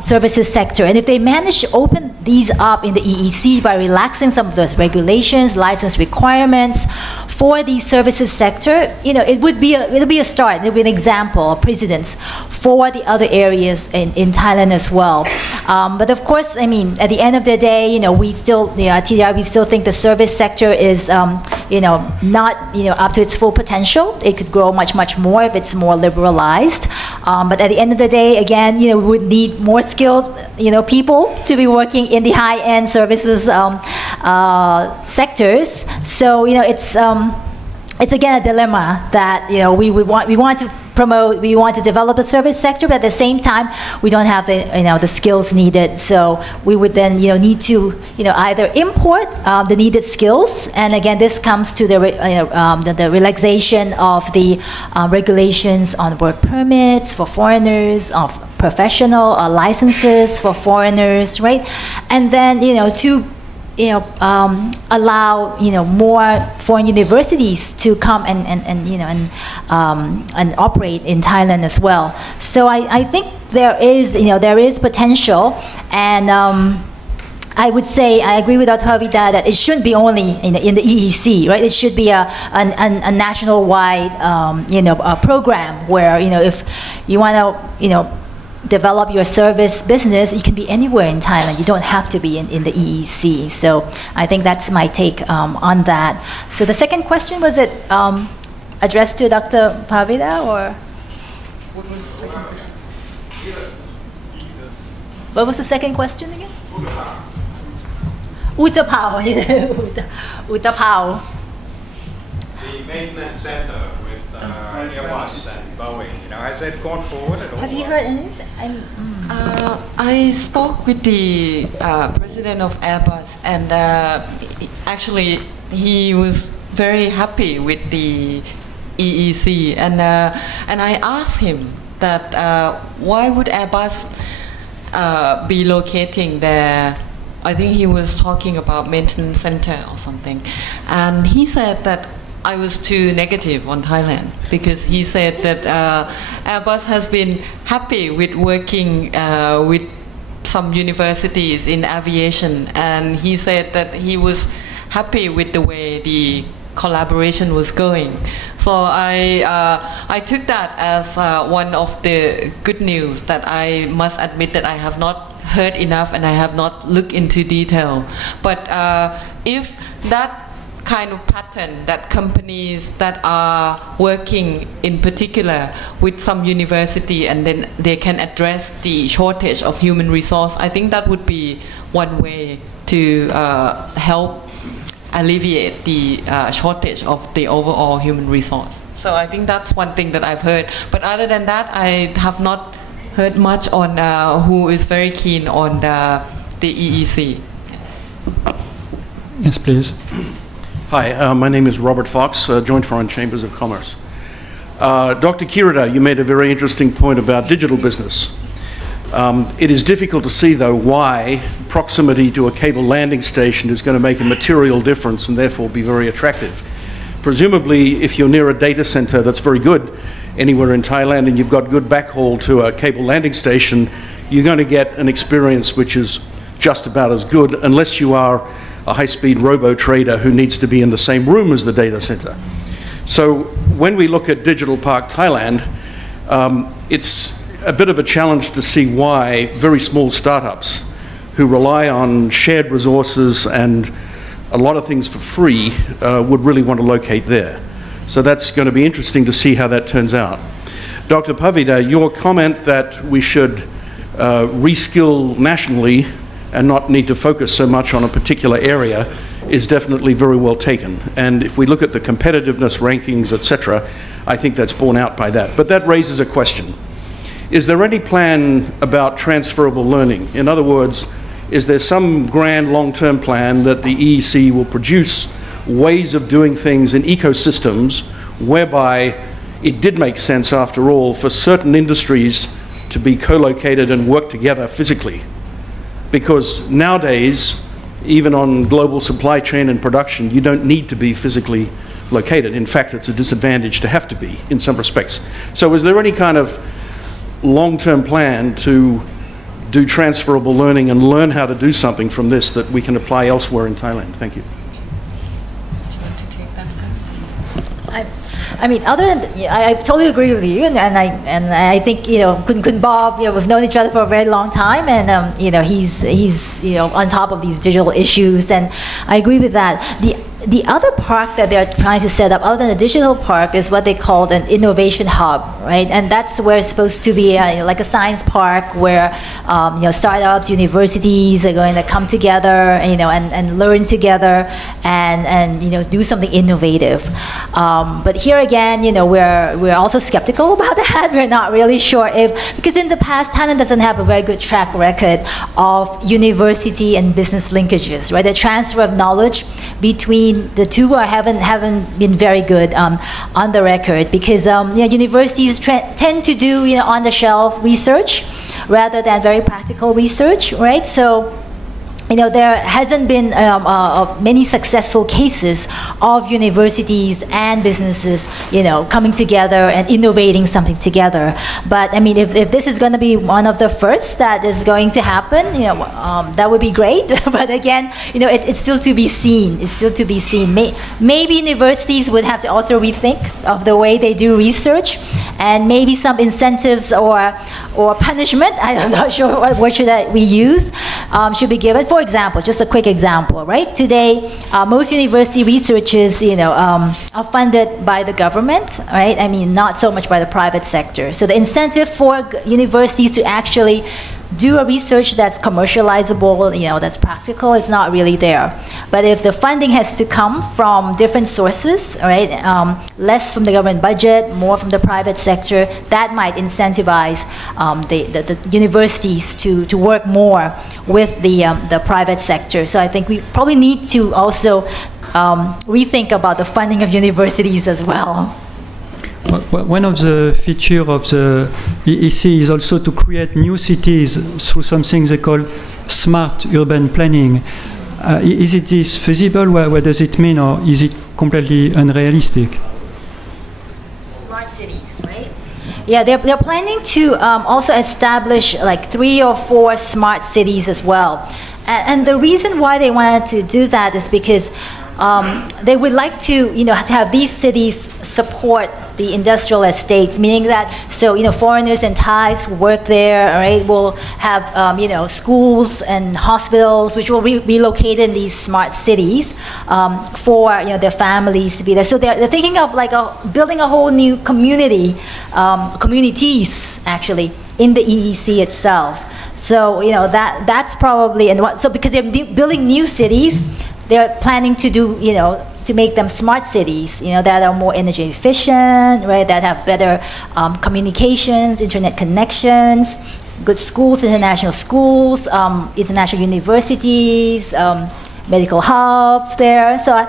services sector, and if they manage to open these up in the EEC by relaxing some of those regulations, license requirements for the services sector, it'll be a start. It'll be an example, a precedence for the other areas in Thailand as well. But of course, I mean, at the end of the day, we still, TDI, we still think the service sector is, not, up to its full potential. It could grow much more if it's more liberalized. But at the end of the day, again, we would need more skilled, people to be working in the high-end services sectors. So, it's again a dilemma that we want to promote, we want to develop the service sector, but at the same time we don't have the the skills needed. So we would then need to either import the needed skills, and again this comes to the relaxation of the regulations on work permits for foreigners, of professional licenses for foreigners, right? And then to allow more foreign universities to come and operate in Thailand as well. So I think there is potential, and I would say I agree with Dr. Havida that it shouldn't be only in the EEC, right? It should be a national-wide program where if you want to develop your service business, you can be anywhere in Thailand. You don't have to be in the EEC. So I think that's my take on that. So the second question, was it addressed to Dr. Pavida, or what was the second question? What was the second question again? Utapao. Utapao. The maintenance center with Airbus and Boeing, has it gone forward at all? Have you heard anything? I spoke with the president of Airbus, and actually he was very happy with the EEC, and I asked him that why would Airbus be locating there. I think he was talking about maintenance center or something, and he said that I was too negative on Thailand, because he said that Airbus has been happy with working with some universities in aviation, and he said that he was happy with the way the collaboration was going. So I took that as one of the good news that I must admit that I have not heard enough and I have not looked into detail. But if that kind of pattern, that companies that are working in particular with some university and then they can address the shortage of human resource, I think that would be one way to help alleviate the shortage of the overall human resource. So I think that's one thing that I've heard. But other than that, I have not heard much on who is very keen on the EEC. Yes, please. Hi, my name is Robert Fox, Joint Foreign Chambers of Commerce. Dr. Kirida, you made a very interesting point about digital business. It is difficult to see, though, why proximity to a cable landing station is going to make a material difference and therefore be very attractive. Presumably, if you're near a data center that's very good anywhere in Thailand and you've got good backhaul to a cable landing station, you're going to get an experience which is just about as good, unless you are a high-speed robo-trader who needs to be in the same room as the data center. So when we look at Digital Park Thailand, it's a bit of a challenge to see why very small startups who rely on shared resources and a lot of things for free would really want to locate there. So that's going to be interesting to see how that turns out. Dr. Pavida, your comment that we should reskill nationally and not need to focus so much on a particular area is definitely very well taken. And if we look at the competitiveness rankings, etc., I think that's borne out by that. But that raises a question. Is there any plan about transferable learning? In other words, is there some grand long-term plan that the EEC will produce ways of doing things in ecosystems whereby it did make sense, after all, for certain industries to be co-located and work together physically? Because nowadays, even on global supply chain and production, you don't need to be physically located. In fact, it's a disadvantage to have to be in some respects. So is there any kind of long-term plan to do transferable learning and learn how to do something from this that we can apply elsewhere in Thailand? Thank you. I mean, other than I totally agree with you, and I think Kun Bob, we've known each other for a very long time, and he's on top of these digital issues, and I agree with that. The other park that they're trying to set up, other than the digital park, is what they call an innovation hub, right? And that's where it's supposed to be like a science park where startups, universities are going to come together, and learn together, and do something innovative. But here again, we're also skeptical about that. We're not really sure because in the past, Thailand doesn't have a very good track record of university and business linkages, right? The transfer of knowledge between the two haven't been very good on the record, because universities tend to do on-the-shelf research rather than very practical research, right? So there hasn't been many successful cases of universities and businesses, coming together and innovating something together. But I mean, if this is going to be one of the first that is going to happen, that would be great. But again, it's still to be seen. It's still to be seen. Maybe universities would have to also rethink of the way they do research, and maybe some incentives or punishment. I'm not sure what word should we use should be given. For example, just a quick example, right? Today, most university researchers, are funded by the government, right? I mean, not so much by the private sector. So the incentive for universities to actually do a research that's commercializable, that's practical, is not really there. But if the funding has to come from different sources, right, less from the government budget, more from the private sector, that might incentivize the universities to work more with the private sector. So I think we probably need to also rethink about the funding of universities as well. One of the features of the EEC is also to create new cities through something they call smart urban planning. Is it this feasible? What does it mean, or is it completely unrealistic? Smart cities, right? Yeah, they're planning to also establish like 3 or 4 smart cities as well. And the reason why they wanted to do that is because they would like to, to have these cities support the industrial estates, meaning that, foreigners and Thais who work there, right, will have, schools and hospitals which will be located in these smart cities for, their families to be there. So they're thinking of like building a whole new communities actually in the EEC itself. So, that's probably, so because they're building new cities, they're planning to do, to make them smart cities, that are more energy efficient, right, that have better communications, internet connections, good schools, international schools, international universities, medical hubs there. So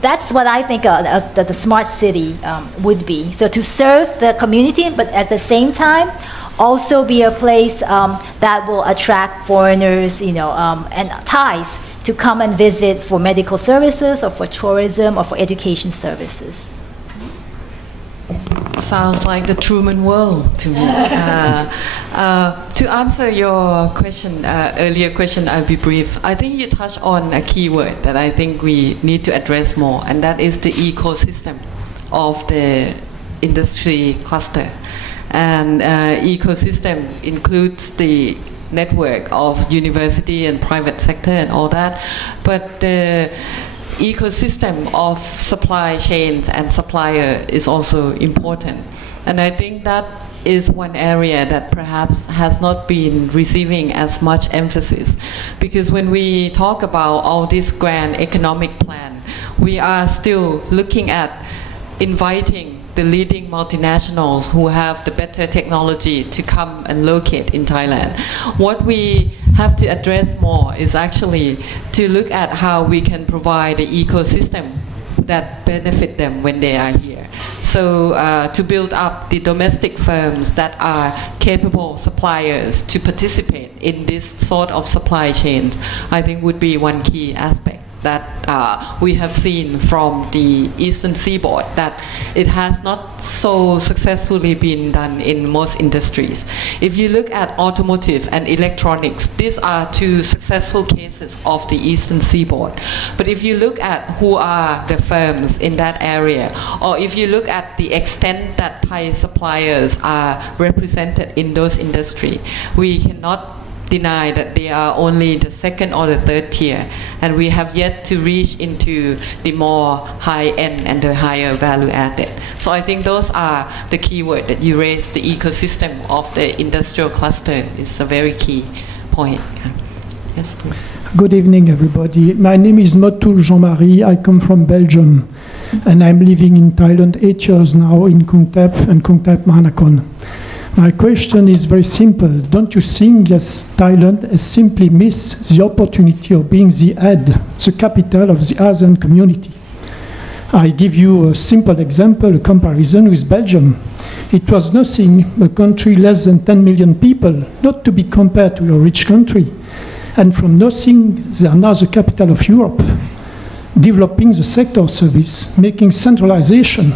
that's what I think that the smart city would be. So to serve the community, but at the same time, also be a place that will attract foreigners, you know, and Thais to come and visit for medical services or for tourism or for education services. Sounds like the Truman world to me. To answer your question, earlier question, I'll be brief. I think you touched on a key word that I think we need to address more, and that is the ecosystem of the industry cluster. And ecosystem includes the network of university and private sector and all that, but the ecosystem of supply chains and supplier is also important. And I think that is one area that perhaps has not been receiving as much emphasis, because when we talk about all this grand economic plan, we are still looking at inviting the leading multinationals who have the better technology to come and locate in Thailand. What we have to address more is actually to look at how we can provide the ecosystem that benefit them when they are here. So to build up the domestic firms that are capable suppliers to participate in this sort of supply chains, I think would be one key aspect that we have seen from the Eastern Seaboard, that it has not so successfully been done in most industries. If you look at automotive and electronics, these are two successful cases of the Eastern Seaboard. But if you look at who are the firms in that area, or if you look at the extent that Thai suppliers are represented in those industries, we cannot deny that they are only the second or the third tier, and we have yet to reach into the more high end and the higher value added. So I think those are the key word that you raised. The ecosystem of the industrial cluster is a very key point. Yes, please. Good evening, everybody. My name is Motul Jean-Marie. I come from Belgium, and I'm living in Thailand 8 years now in Krung Thep and Krung Thep Manakon. My question is very simple. Don't you think that Thailand has simply missed the opportunity of being the head, the capital of the ASEAN community? I give you a simple example, a comparison with Belgium. It was nothing, a country less than 10 million people, not to be compared to a rich country. And from nothing, they are now the capital of Europe, developing the sector service, making centralization.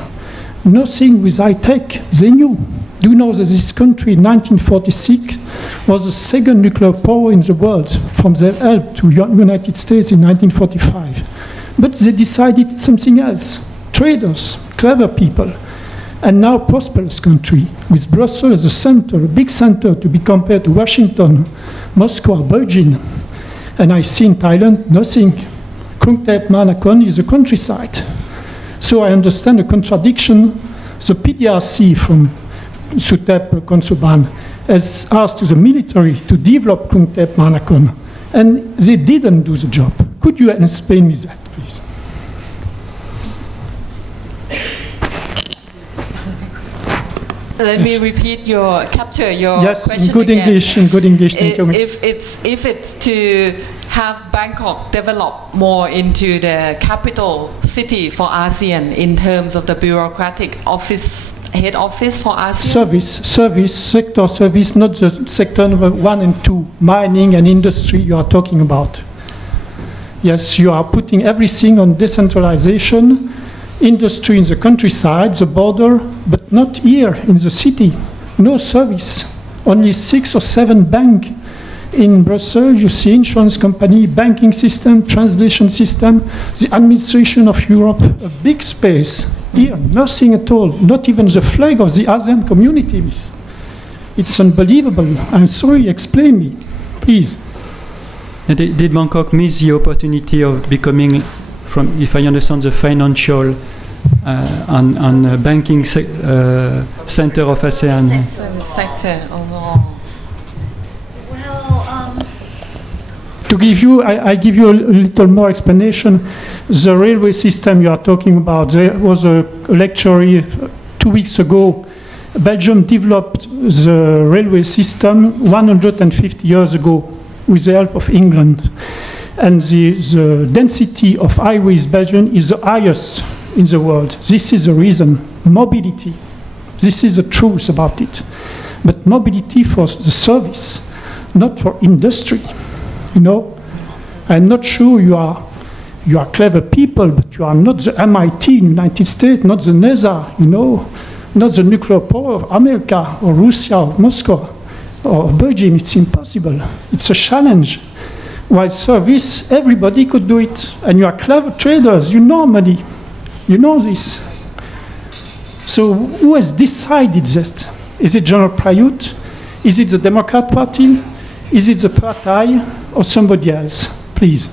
Nothing with high tech, they knew. Do you know that this country in 1946 was the second nuclear power in the world, from their help to the United States in 1945? But they decided something else. Traders, clever people, and now prosperous country, with Brussels as a center, a big center to be compared to Washington, Moscow, Beijing. And I see in Thailand nothing. Krung Thep Manakon is a countryside. So I understand the contradiction. The PDRC from Suthep Konsoban has asked the military to develop Krung Thep Manakon, and they didn't do the job. Could you explain me that, please? Let me repeat capture your yes, question in good again. English, in good English. Thank you. If it's to have Bangkok develop more into the capital city for ASEAN in terms of the bureaucratic office, head office for ASEAN? Service, sector service, not the sector number 1 and 2, mining and industry you are talking about. Yes, you are putting everything on decentralization, industry in the countryside, the border, but not here in the city. No service, only 6 or 7 banks. In Brussels, you see insurance company, banking system, translation system, the administration of Europe, a big space. Here, nothing at all, not even the flag of the ASEAN community. It's unbelievable. I'm sorry, explain me, please. Did Bangkok miss the opportunity of becoming, from, if I understand, the financial and banking center of ASEAN? Sector overall. To give you, I give you a little more explanation. The railway system you are talking about, there was a lecture 2 weeks ago, Belgium developed the railway system 150 years ago with the help of England. And the density of highways in Belgium is the highest in the world. This is the reason. Mobility. This is the truth about it. But mobility for the service, not for industry. You know, I'm not sure you are clever people, but you are not the MIT in the United States, not the NASA, you know, not the nuclear power of America or Russia or Moscow or Beijing. It's impossible. It's a challenge. While service, everybody could do it. And you are clever traders, you know money. You know this. So who has decided that? Is it General Prayut? Is it the Democrat Party? Is it the party or somebody else? Please.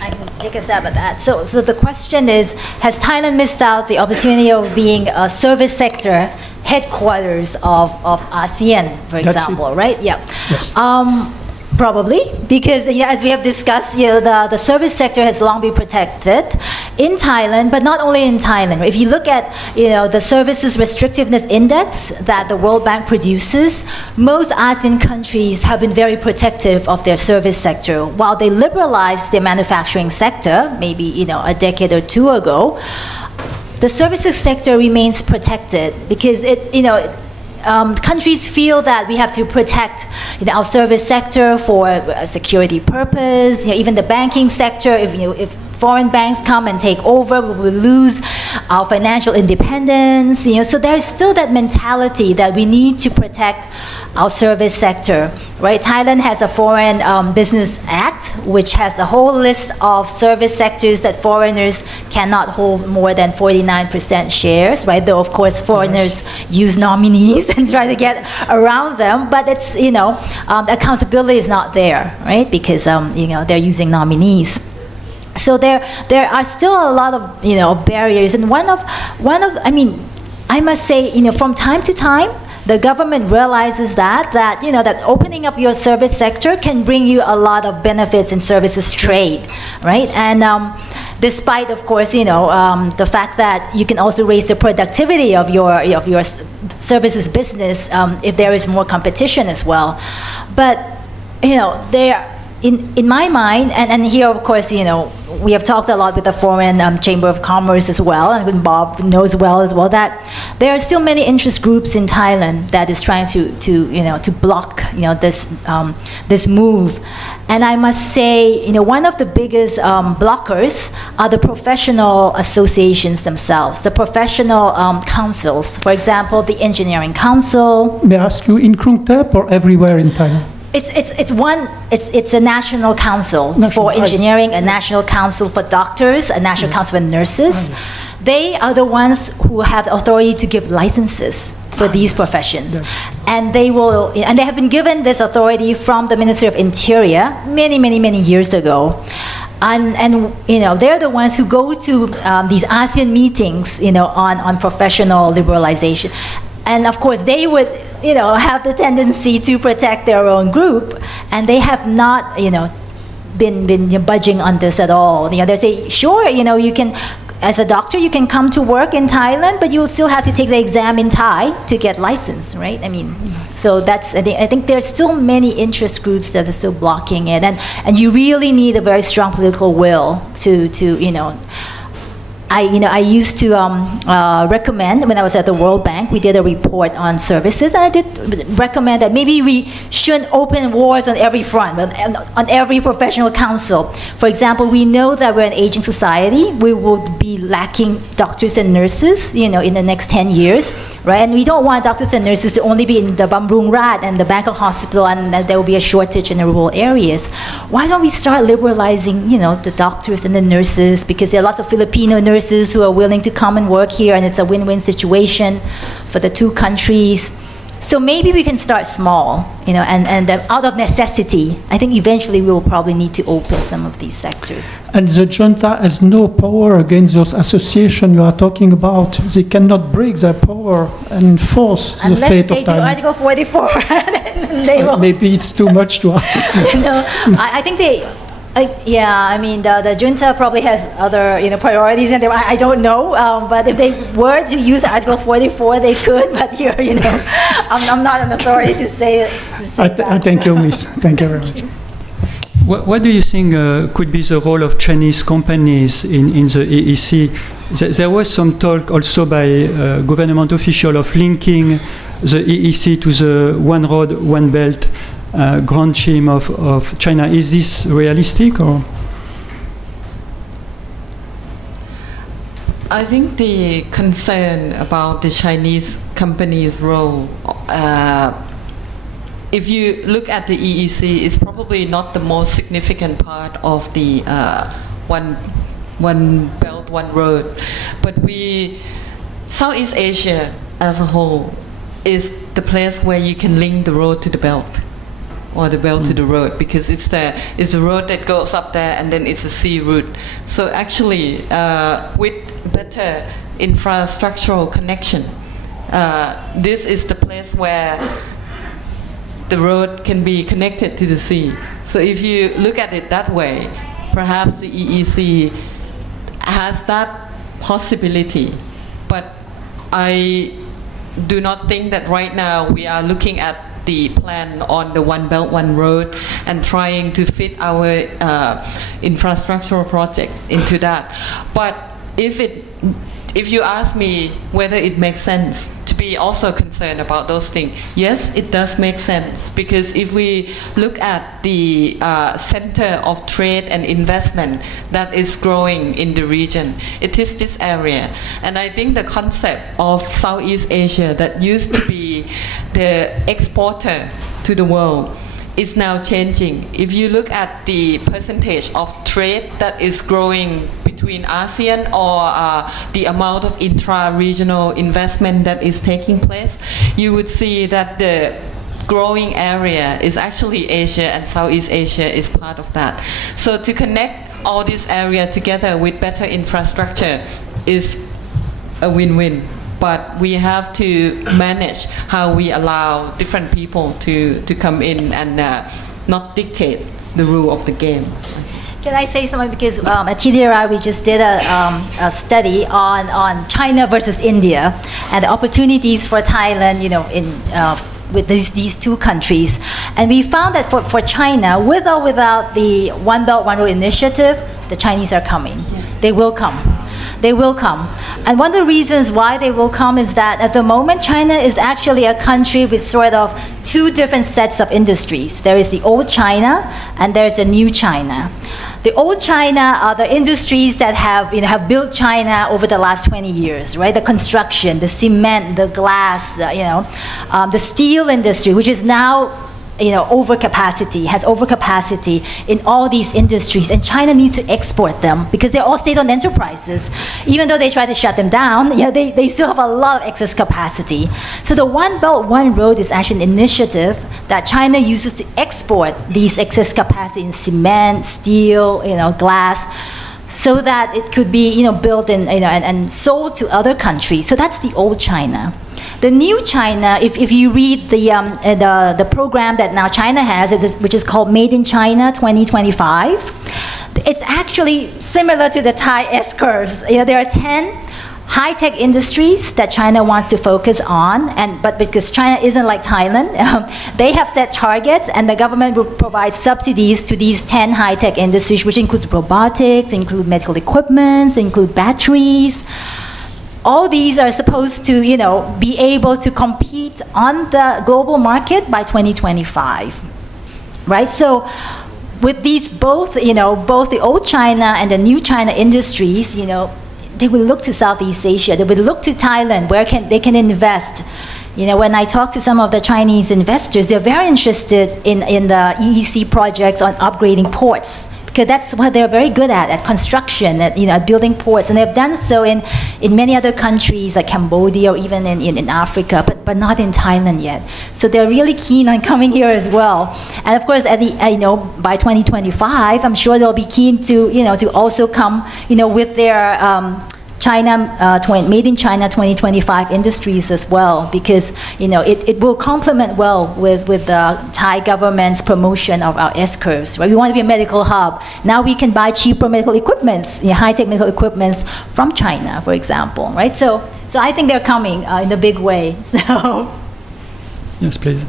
I can take a stab at that. So the question is, has Thailand missed out the opportunity of being a service sector headquarters of ASEAN, for example, right? Yeah. Yes. Probably, because as we have discussed, the service sector has long been protected in Thailand, but not only in Thailand. If you look at the Services Restrictiveness Index that the World Bank produces, most ASEAN countries have been very protective of their service sector. While they liberalized their manufacturing sector, maybe a decade or two ago, the services sector remains protected because countries feel that we have to protect our service sector for security purpose. Even the banking sector, if foreign banks come and take over, we will lose our financial independence. So there's still that mentality that we need to protect our service sector. Right? Thailand has a Foreign Business Act, which has a whole list of service sectors that foreigners cannot hold more than 49% shares. Right? Though of course foreigners use nominees and try to get around them, but it's accountability is not there, right? Because they're using nominees. So there are still a lot of barriers, and I must say from time to time, the government realizes that opening up your service sector can bring you a lot of benefits in services trade, right? And despite, of course, the fact that you can also raise the productivity of your services business if there is more competition as well. But in my mind, and here, of course, we have talked a lot with the Foreign Chamber of Commerce as well, and Bob knows well as well that there are still many interest groups in Thailand that is trying to block this move. And I must say, one of the biggest blockers are the professional associations themselves, the professional councils. For example, the Engineering Council. May I ask you, in Krung Thep or everywhere in Thailand? It's a national council for engineering, a national council for doctors, a national council for nurses. They are the ones who have the authority to give licenses for these professions. And they have been given this authority from the Ministry of Interior many years ago. And they're the ones who go to these ASEAN meetings on professional liberalization. And of course they would have the tendency to protect their own group, and they have not been budging on this at all. They say, sure, you can, as a doctor, you can come to work in Thailand, but you will still have to take the exam in Thai to get licensed, right? So that's, I think there's still many interest groups that are still blocking it, and you really need a very strong political will to I used to recommend, when I was at the World Bank, we did a report on services, and I did recommend that maybe we shouldn't open wars on every front, but on every professional council. For example, we know that we're an aging society. We will be lacking doctors and nurses, in the next 10 years, right? And we don't want doctors and nurses to only be in the Bamrung Rat and the Bangkok Hospital, and there will be a shortage in the rural areas. Why don't we start liberalizing, the doctors and the nurses? Because there are lots of Filipino nurses who are willing to come and work here, and it's a win-win situation for the two countries. So maybe we can start small, and out of necessity, I think eventually we will probably need to open some of these sectors. And the junta has no power against those associations you are talking about. They cannot break their power and enforce the fate of Thailand. Unless they do Article 44, they will. Maybe it's too much to ask. I think Yeah, I mean, the junta probably has other, priorities, and I don't know. But if they were to use Article 44, they could. But here, I'm not an authority to say. I thank you, Miss. Thank you very much. What do you think could be the role of Chinese companies in the EEC? There was some talk also by government official of linking the EEC to the One Road, One Belt grand scheme of China. Is this realistic, or? I think the concern about the Chinese company's role, if you look at the EEC, is probably not the most significant part of the one belt, one road. But Southeast Asia as a whole is the place where you can link the road to the belt, or the belt to the road, because it's the road that goes up there, and then it's a sea route. So actually, with better infrastructural connection, this is the place where the road can be connected to the sea. So if you look at it that way, perhaps the EEC has that possibility. But I do not think that right now we are looking at the plan on the One Belt, One Road and trying to fit our infrastructural project into that. But if you ask me whether it makes sense to be also concerned about those things, yes, it does make sense, because if we look at the center of trade and investment that is growing in the region, it is this area. And I think the concept of Southeast Asia that used to be the exporter to the world is now changing. If you look at the percentage of trade that is growing between ASEAN, or the amount of intra-regional investment that is taking place, you would see that the growing area is actually Asia, and Southeast Asia is part of that. So to connect all this area together with better infrastructure is a win-win. But we have to manage how we allow different people to come in and not dictate the rule of the game. Can I say something? Because at TDRI we just did a study on China versus India and the opportunities for Thailand, with these two countries. And we found that for China, with or without the One Belt, One Road initiative, the Chinese are coming. Yeah. They will come. They will come. And one of the reasons why they will come is that at the moment, China is actually a country with sort of two different sets of industries. There is the old China, and there's a new China. The old China are the industries that have built China over the last 20 years, right? The construction, the cement, the glass, the steel industry, which is now has overcapacity in all these industries, and China needs to export them because they're all state-owned enterprises. Even though they try to shut them down, they still have a lot of excess capacity. So the One Belt, One Road is actually an initiative that China uses to export these excess capacity in cement, steel, glass, so that it could be built and sold to other countries. So that's the old China. The new China, if you read the program that now China has, which is called Made in China 2025, it's actually similar to the Thai S-curves. There are 10 high-tech industries that China wants to focus on, but because China isn't like Thailand, they have set targets, and the government will provide subsidies to these 10 high-tech industries, which includes robotics, include medical equipment, include batteries. All these are supposed to, be able to compete on the global market by 2025, right? So with these both the old China and the new China industries, they will look to Southeast Asia. They will look to Thailand, where they can invest. When I talk to some of the Chinese investors, they're very interested in the EEC projects on upgrading ports, because that's what they're very good at construction, at building ports. And they've done so in many other countries like Cambodia, or even in Africa, but not in Thailand yet. So they're really keen on coming here as well. And of course, by 2025, I'm sure they'll be keen to also come, with their Made in China 2025 industries as well, because it will complement well with the Thai government's promotion of our S-curves. Right? We want to be a medical hub. Now we can buy cheaper medical equipment, high-tech medical equipment from China, for example. Right? So I think they're coming in a big way. So. Yes, please.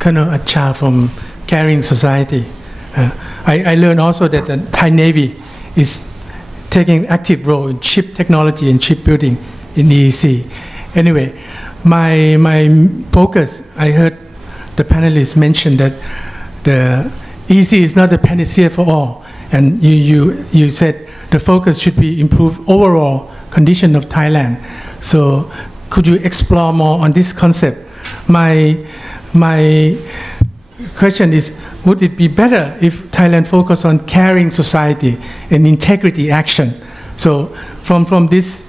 Colonel Acha from Caring Society. I learned also that the Thai Navy is taking active role in ship technology and shipbuilding in EEC. Anyway, my focus, I heard the panelists mention that the EEC is not a panacea for all, and you said the focus should be improve overall condition of Thailand. So could you explore more on this concept? My question is, would it be better if Thailand focused on caring society and integrity action? So from this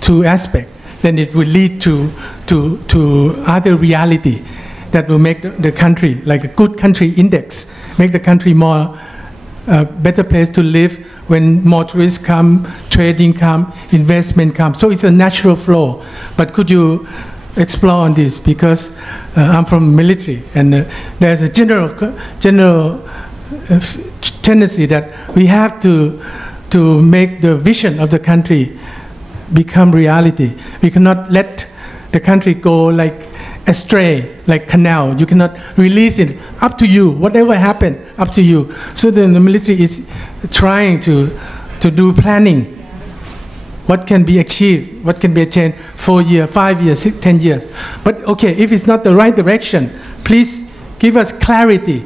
two aspects, then it will lead to other reality that will make the country, like a good country index, make the country more better place to live when more tourists come, trading come, investment come. So it's a natural flow. But could you explore on this, because I'm from military, and there's a general tendency that we have to make the vision of the country become reality. We cannot let the country go like astray, like canal. You cannot release it. Up to you. Whatever happened, up to you. So then the military is trying to do planning. What can be achieved, what can be attained 4 years, 5 years, 10 years. But okay, if it's not the right direction, please give us clarity,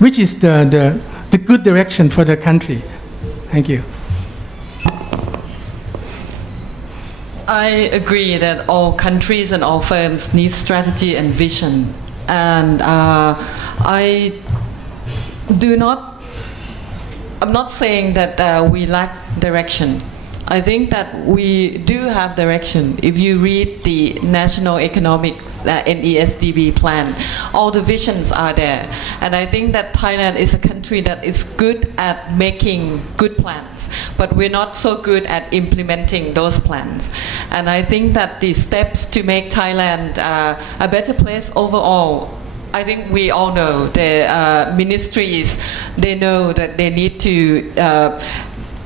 which is the good direction for the country. Thank you. I agree that all countries and all firms need strategy and vision. And I'm not saying that we lack direction. I think that we do have direction. If you read the National Economic NESDB plan, all the visions are there. And I think that Thailand is a country that is good at making good plans, but we're not so good at implementing those plans. And I think that the steps to make Thailand a better place overall, I think we all know the ministries, they know that they need to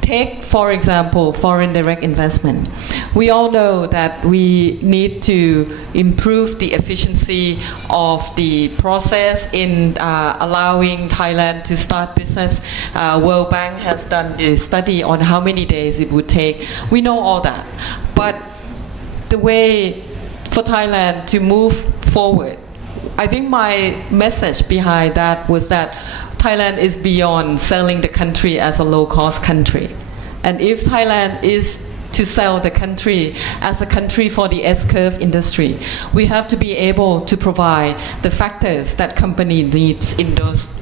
take, for example, foreign direct investment. We all know that we need to improve the efficiency of the process in allowing Thailand to start business. World Bank has done the study on how many days it would take. We know all that. But the way for Thailand to move forward, I think my message behind that was that Thailand is beyond selling the country as a low-cost country. And if Thailand is to sell the country as a country for the S-curve industry, we have to be able to provide the factors that company needs in those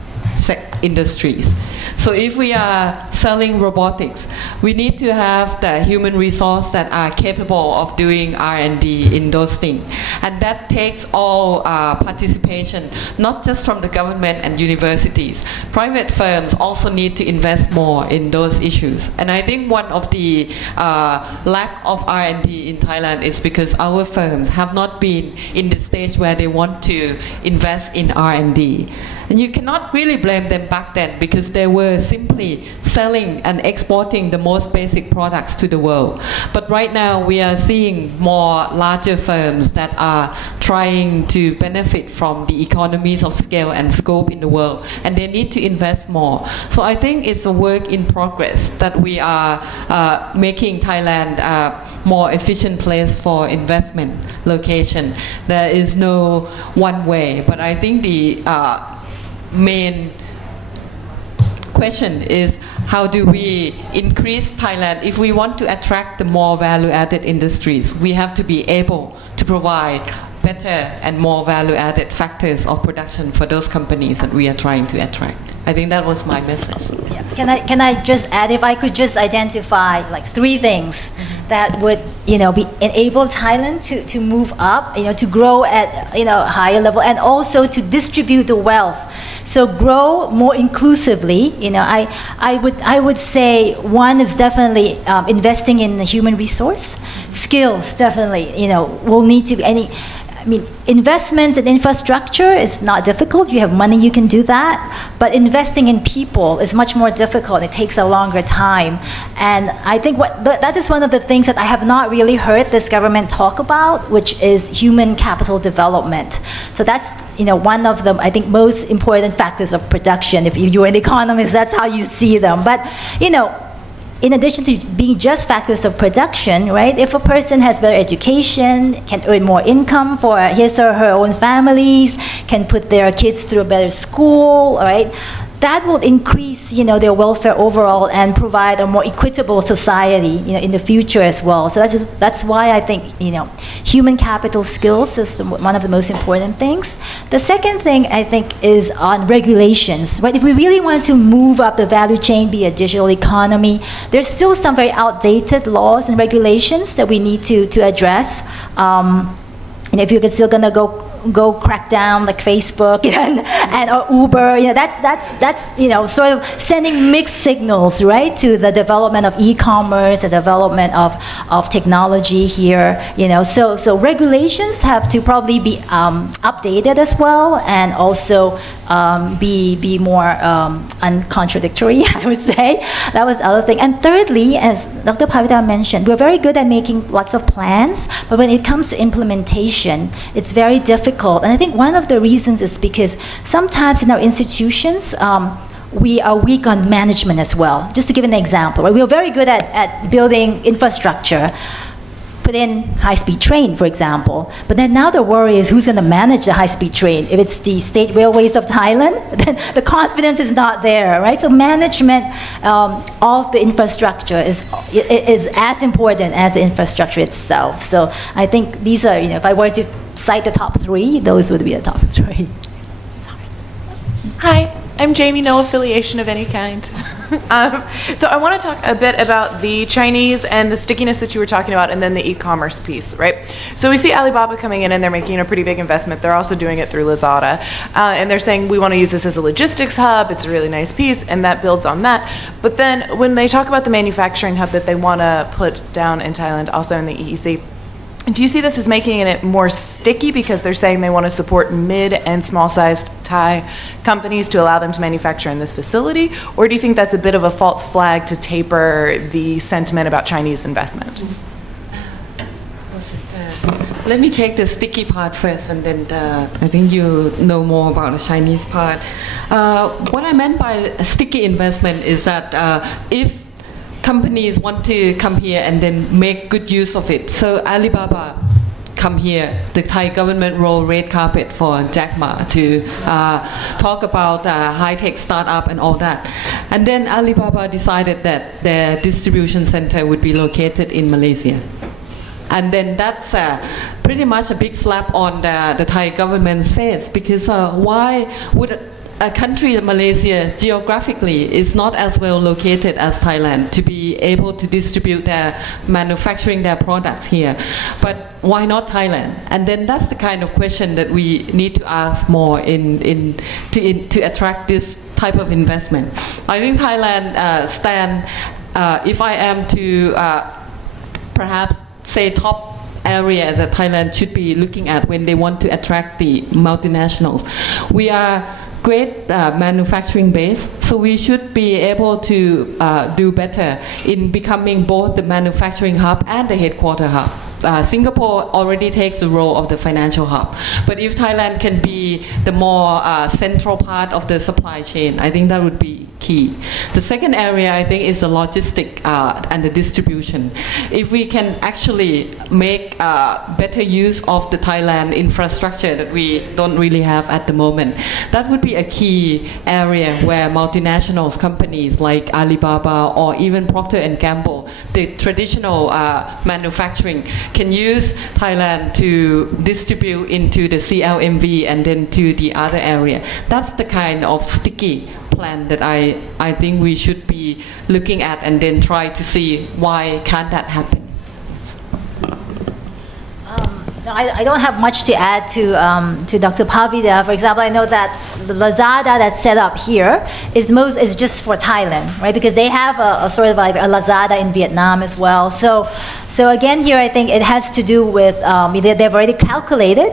industries. So if we are selling robotics, we need to have the human resource that are capable of doing R&D in those things. And that takes all participation, not just from the government and universities. Private firms also need to invest more in those issues. And I think one of the lack of R&D in Thailand is because our firms have not been in the stage where they want to invest in R&D. And you cannot really blame them back then, because they were simply selling and exporting the most basic products to the world. But right now we are seeing more larger firms that are trying to benefit from the economies of scale and scope in the world, and they need to invest more. So I think it's a work in progress that we are making Thailand a more efficient place for investment location. There is no one way, but I think the main question is, how do we increase Thailand? If we want to attract the more value-added industries, we have to be able to provide better and more value-added factors of production for those companies that we are trying to attract. I think that was my message. Yeah. Can I just add, if I could just identify like 3 things that would, be enable Thailand to move up, to grow at, a higher level, and also to distribute the wealth. So grow more inclusively. I would say one is definitely investing in the human resource. Skills definitely, will need to be investments in infrastructure is not difficult. If you have money, you can do that. But investing in people is much more difficult. It takes a longer time. And I think that is one of the things that I have not really heard this government talk about, which is human capital development. So that's, one of the, I think, most important factors of production. If you're an economist, that's how you see them. But, in addition to being just factors of production, right? If a person has better education, can earn more income for his or her own families, can put their kids through a better school, right? That will increase, their welfare overall and provide a more equitable society, in the future as well. So that's why I think, human capital skills is one of the most important things. The second thing I think is on regulations, right? If we really want to move up the value chain, be a digital economy, there's still some very outdated laws and regulations that we need to address. And if you're still gonna go crack down like Facebook and or Uber, that's sort of sending mixed signals, right, to the development of e-commerce, the development of technology here, so regulations have to probably be updated as well, and also be more uncontradictory, I would say. That was the other thing. And thirdly, as Dr. Pavita mentioned, we're very good at making lots of plans, but when it comes to implementation, it's very difficult. And I think one of the reasons is because sometimes in our institutions, we are weak on management as well. Just to give an example, right? We are very good at building infrastructure, put in high-speed train, for example. But then now the worry is who's going to manage the high-speed train? If it's the state railways of Thailand, then the confidence is not there, right? So management of the infrastructure is as important as the infrastructure itself. So I think these are, if I were to cite the top three, those would be the top three. Hi, I'm Jamie, no affiliation of any kind. So I want to talk a bit about the Chinese and the stickiness that you were talking about, and then the e-commerce piece, right? So we see Alibaba coming in and they're making a pretty big investment. They're also doing it through Lazada. And they're saying, we want to use this as a logistics hub. It's a really nice piece, and that builds on that. But then when they talk about the manufacturing hub that they want to put down in Thailand, also in the EEC, do you see this as making it more sticky because they're saying they want to support mid and small-sized Thai companies to allow them to manufacture in this facility? Or do you think that's a bit of a false flag to taper the sentiment about Chinese investment? Let me take the sticky part first, and then I think you know more about the Chinese part. What I meant by sticky investment is that if companies want to come here and then make good use of it. So Alibaba come here, the Thai government roll red carpet for Jack Ma to talk about high-tech startup and all that. And then Alibaba decided that their distribution center would be located in Malaysia. And then that's pretty much a big slap on the Thai government's face, because why would a country, Malaysia, geographically is not as well located as Thailand to be able to distribute their manufacturing their products here. But why not Thailand? And then that's the kind of question that we need to ask more to attract this type of investment. I think Thailand stand, if I am to perhaps say top area that Thailand should be looking at when they want to attract the multinationals. We are great manufacturing base, so we should be able to do better in becoming both the manufacturing hub and the headquarter hub. Singapore already takes the role of the financial hub, but if Thailand can be the more central part of the supply chain, I think that would be key. The second area, I think, is the logistic and the distribution. If we can actually make better use of the Thailand infrastructure that we don't really have at the moment, that would be a key area where multinationals, companies like Alibaba or even Procter & Gamble, the traditional manufacturing, can use Thailand to distribute into the CLMV and then to the other area. That's the kind of sticky plan that I think we should be looking at, and then try to see why can't that happen. No, I don't have much to add to Dr. Pavida. For example, I know that the Lazada that's set up here is just for Thailand, right? Because they have a sort of like a Lazada in Vietnam as well. So again, here I think it has to do with they've already calculated,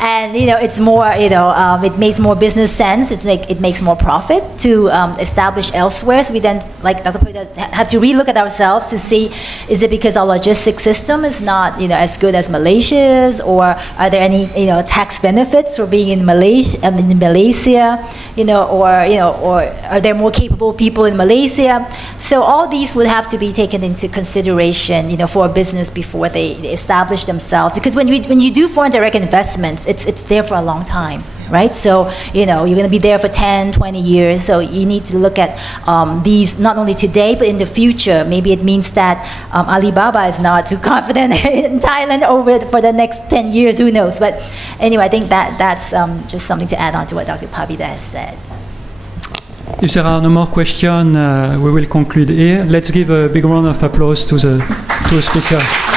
and you know it's more it makes more business sense. It makes more profit to establish elsewhere. So we then, like Dr. Pavida, have to relook at ourselves to see, is it because our logistics system is not as good as Malaysia? Or are there any tax benefits for being in Malaysia? Or are there more capable people in Malaysia? So all these would have to be taken into consideration, for a business before they establish themselves. Because when you do foreign direct investments, it's there for a long time, right? So you're going to be there for 10, 20 years. So you need to look at these not only today but in the future. Maybe it means that Alibaba is not too confident in Thailand for the next 10 years, who knows? But anyway, I think that's just something to add on to what Dr. Pavida has said. If there are no more questions, we will conclude here. Let's give a big round of applause to the speaker.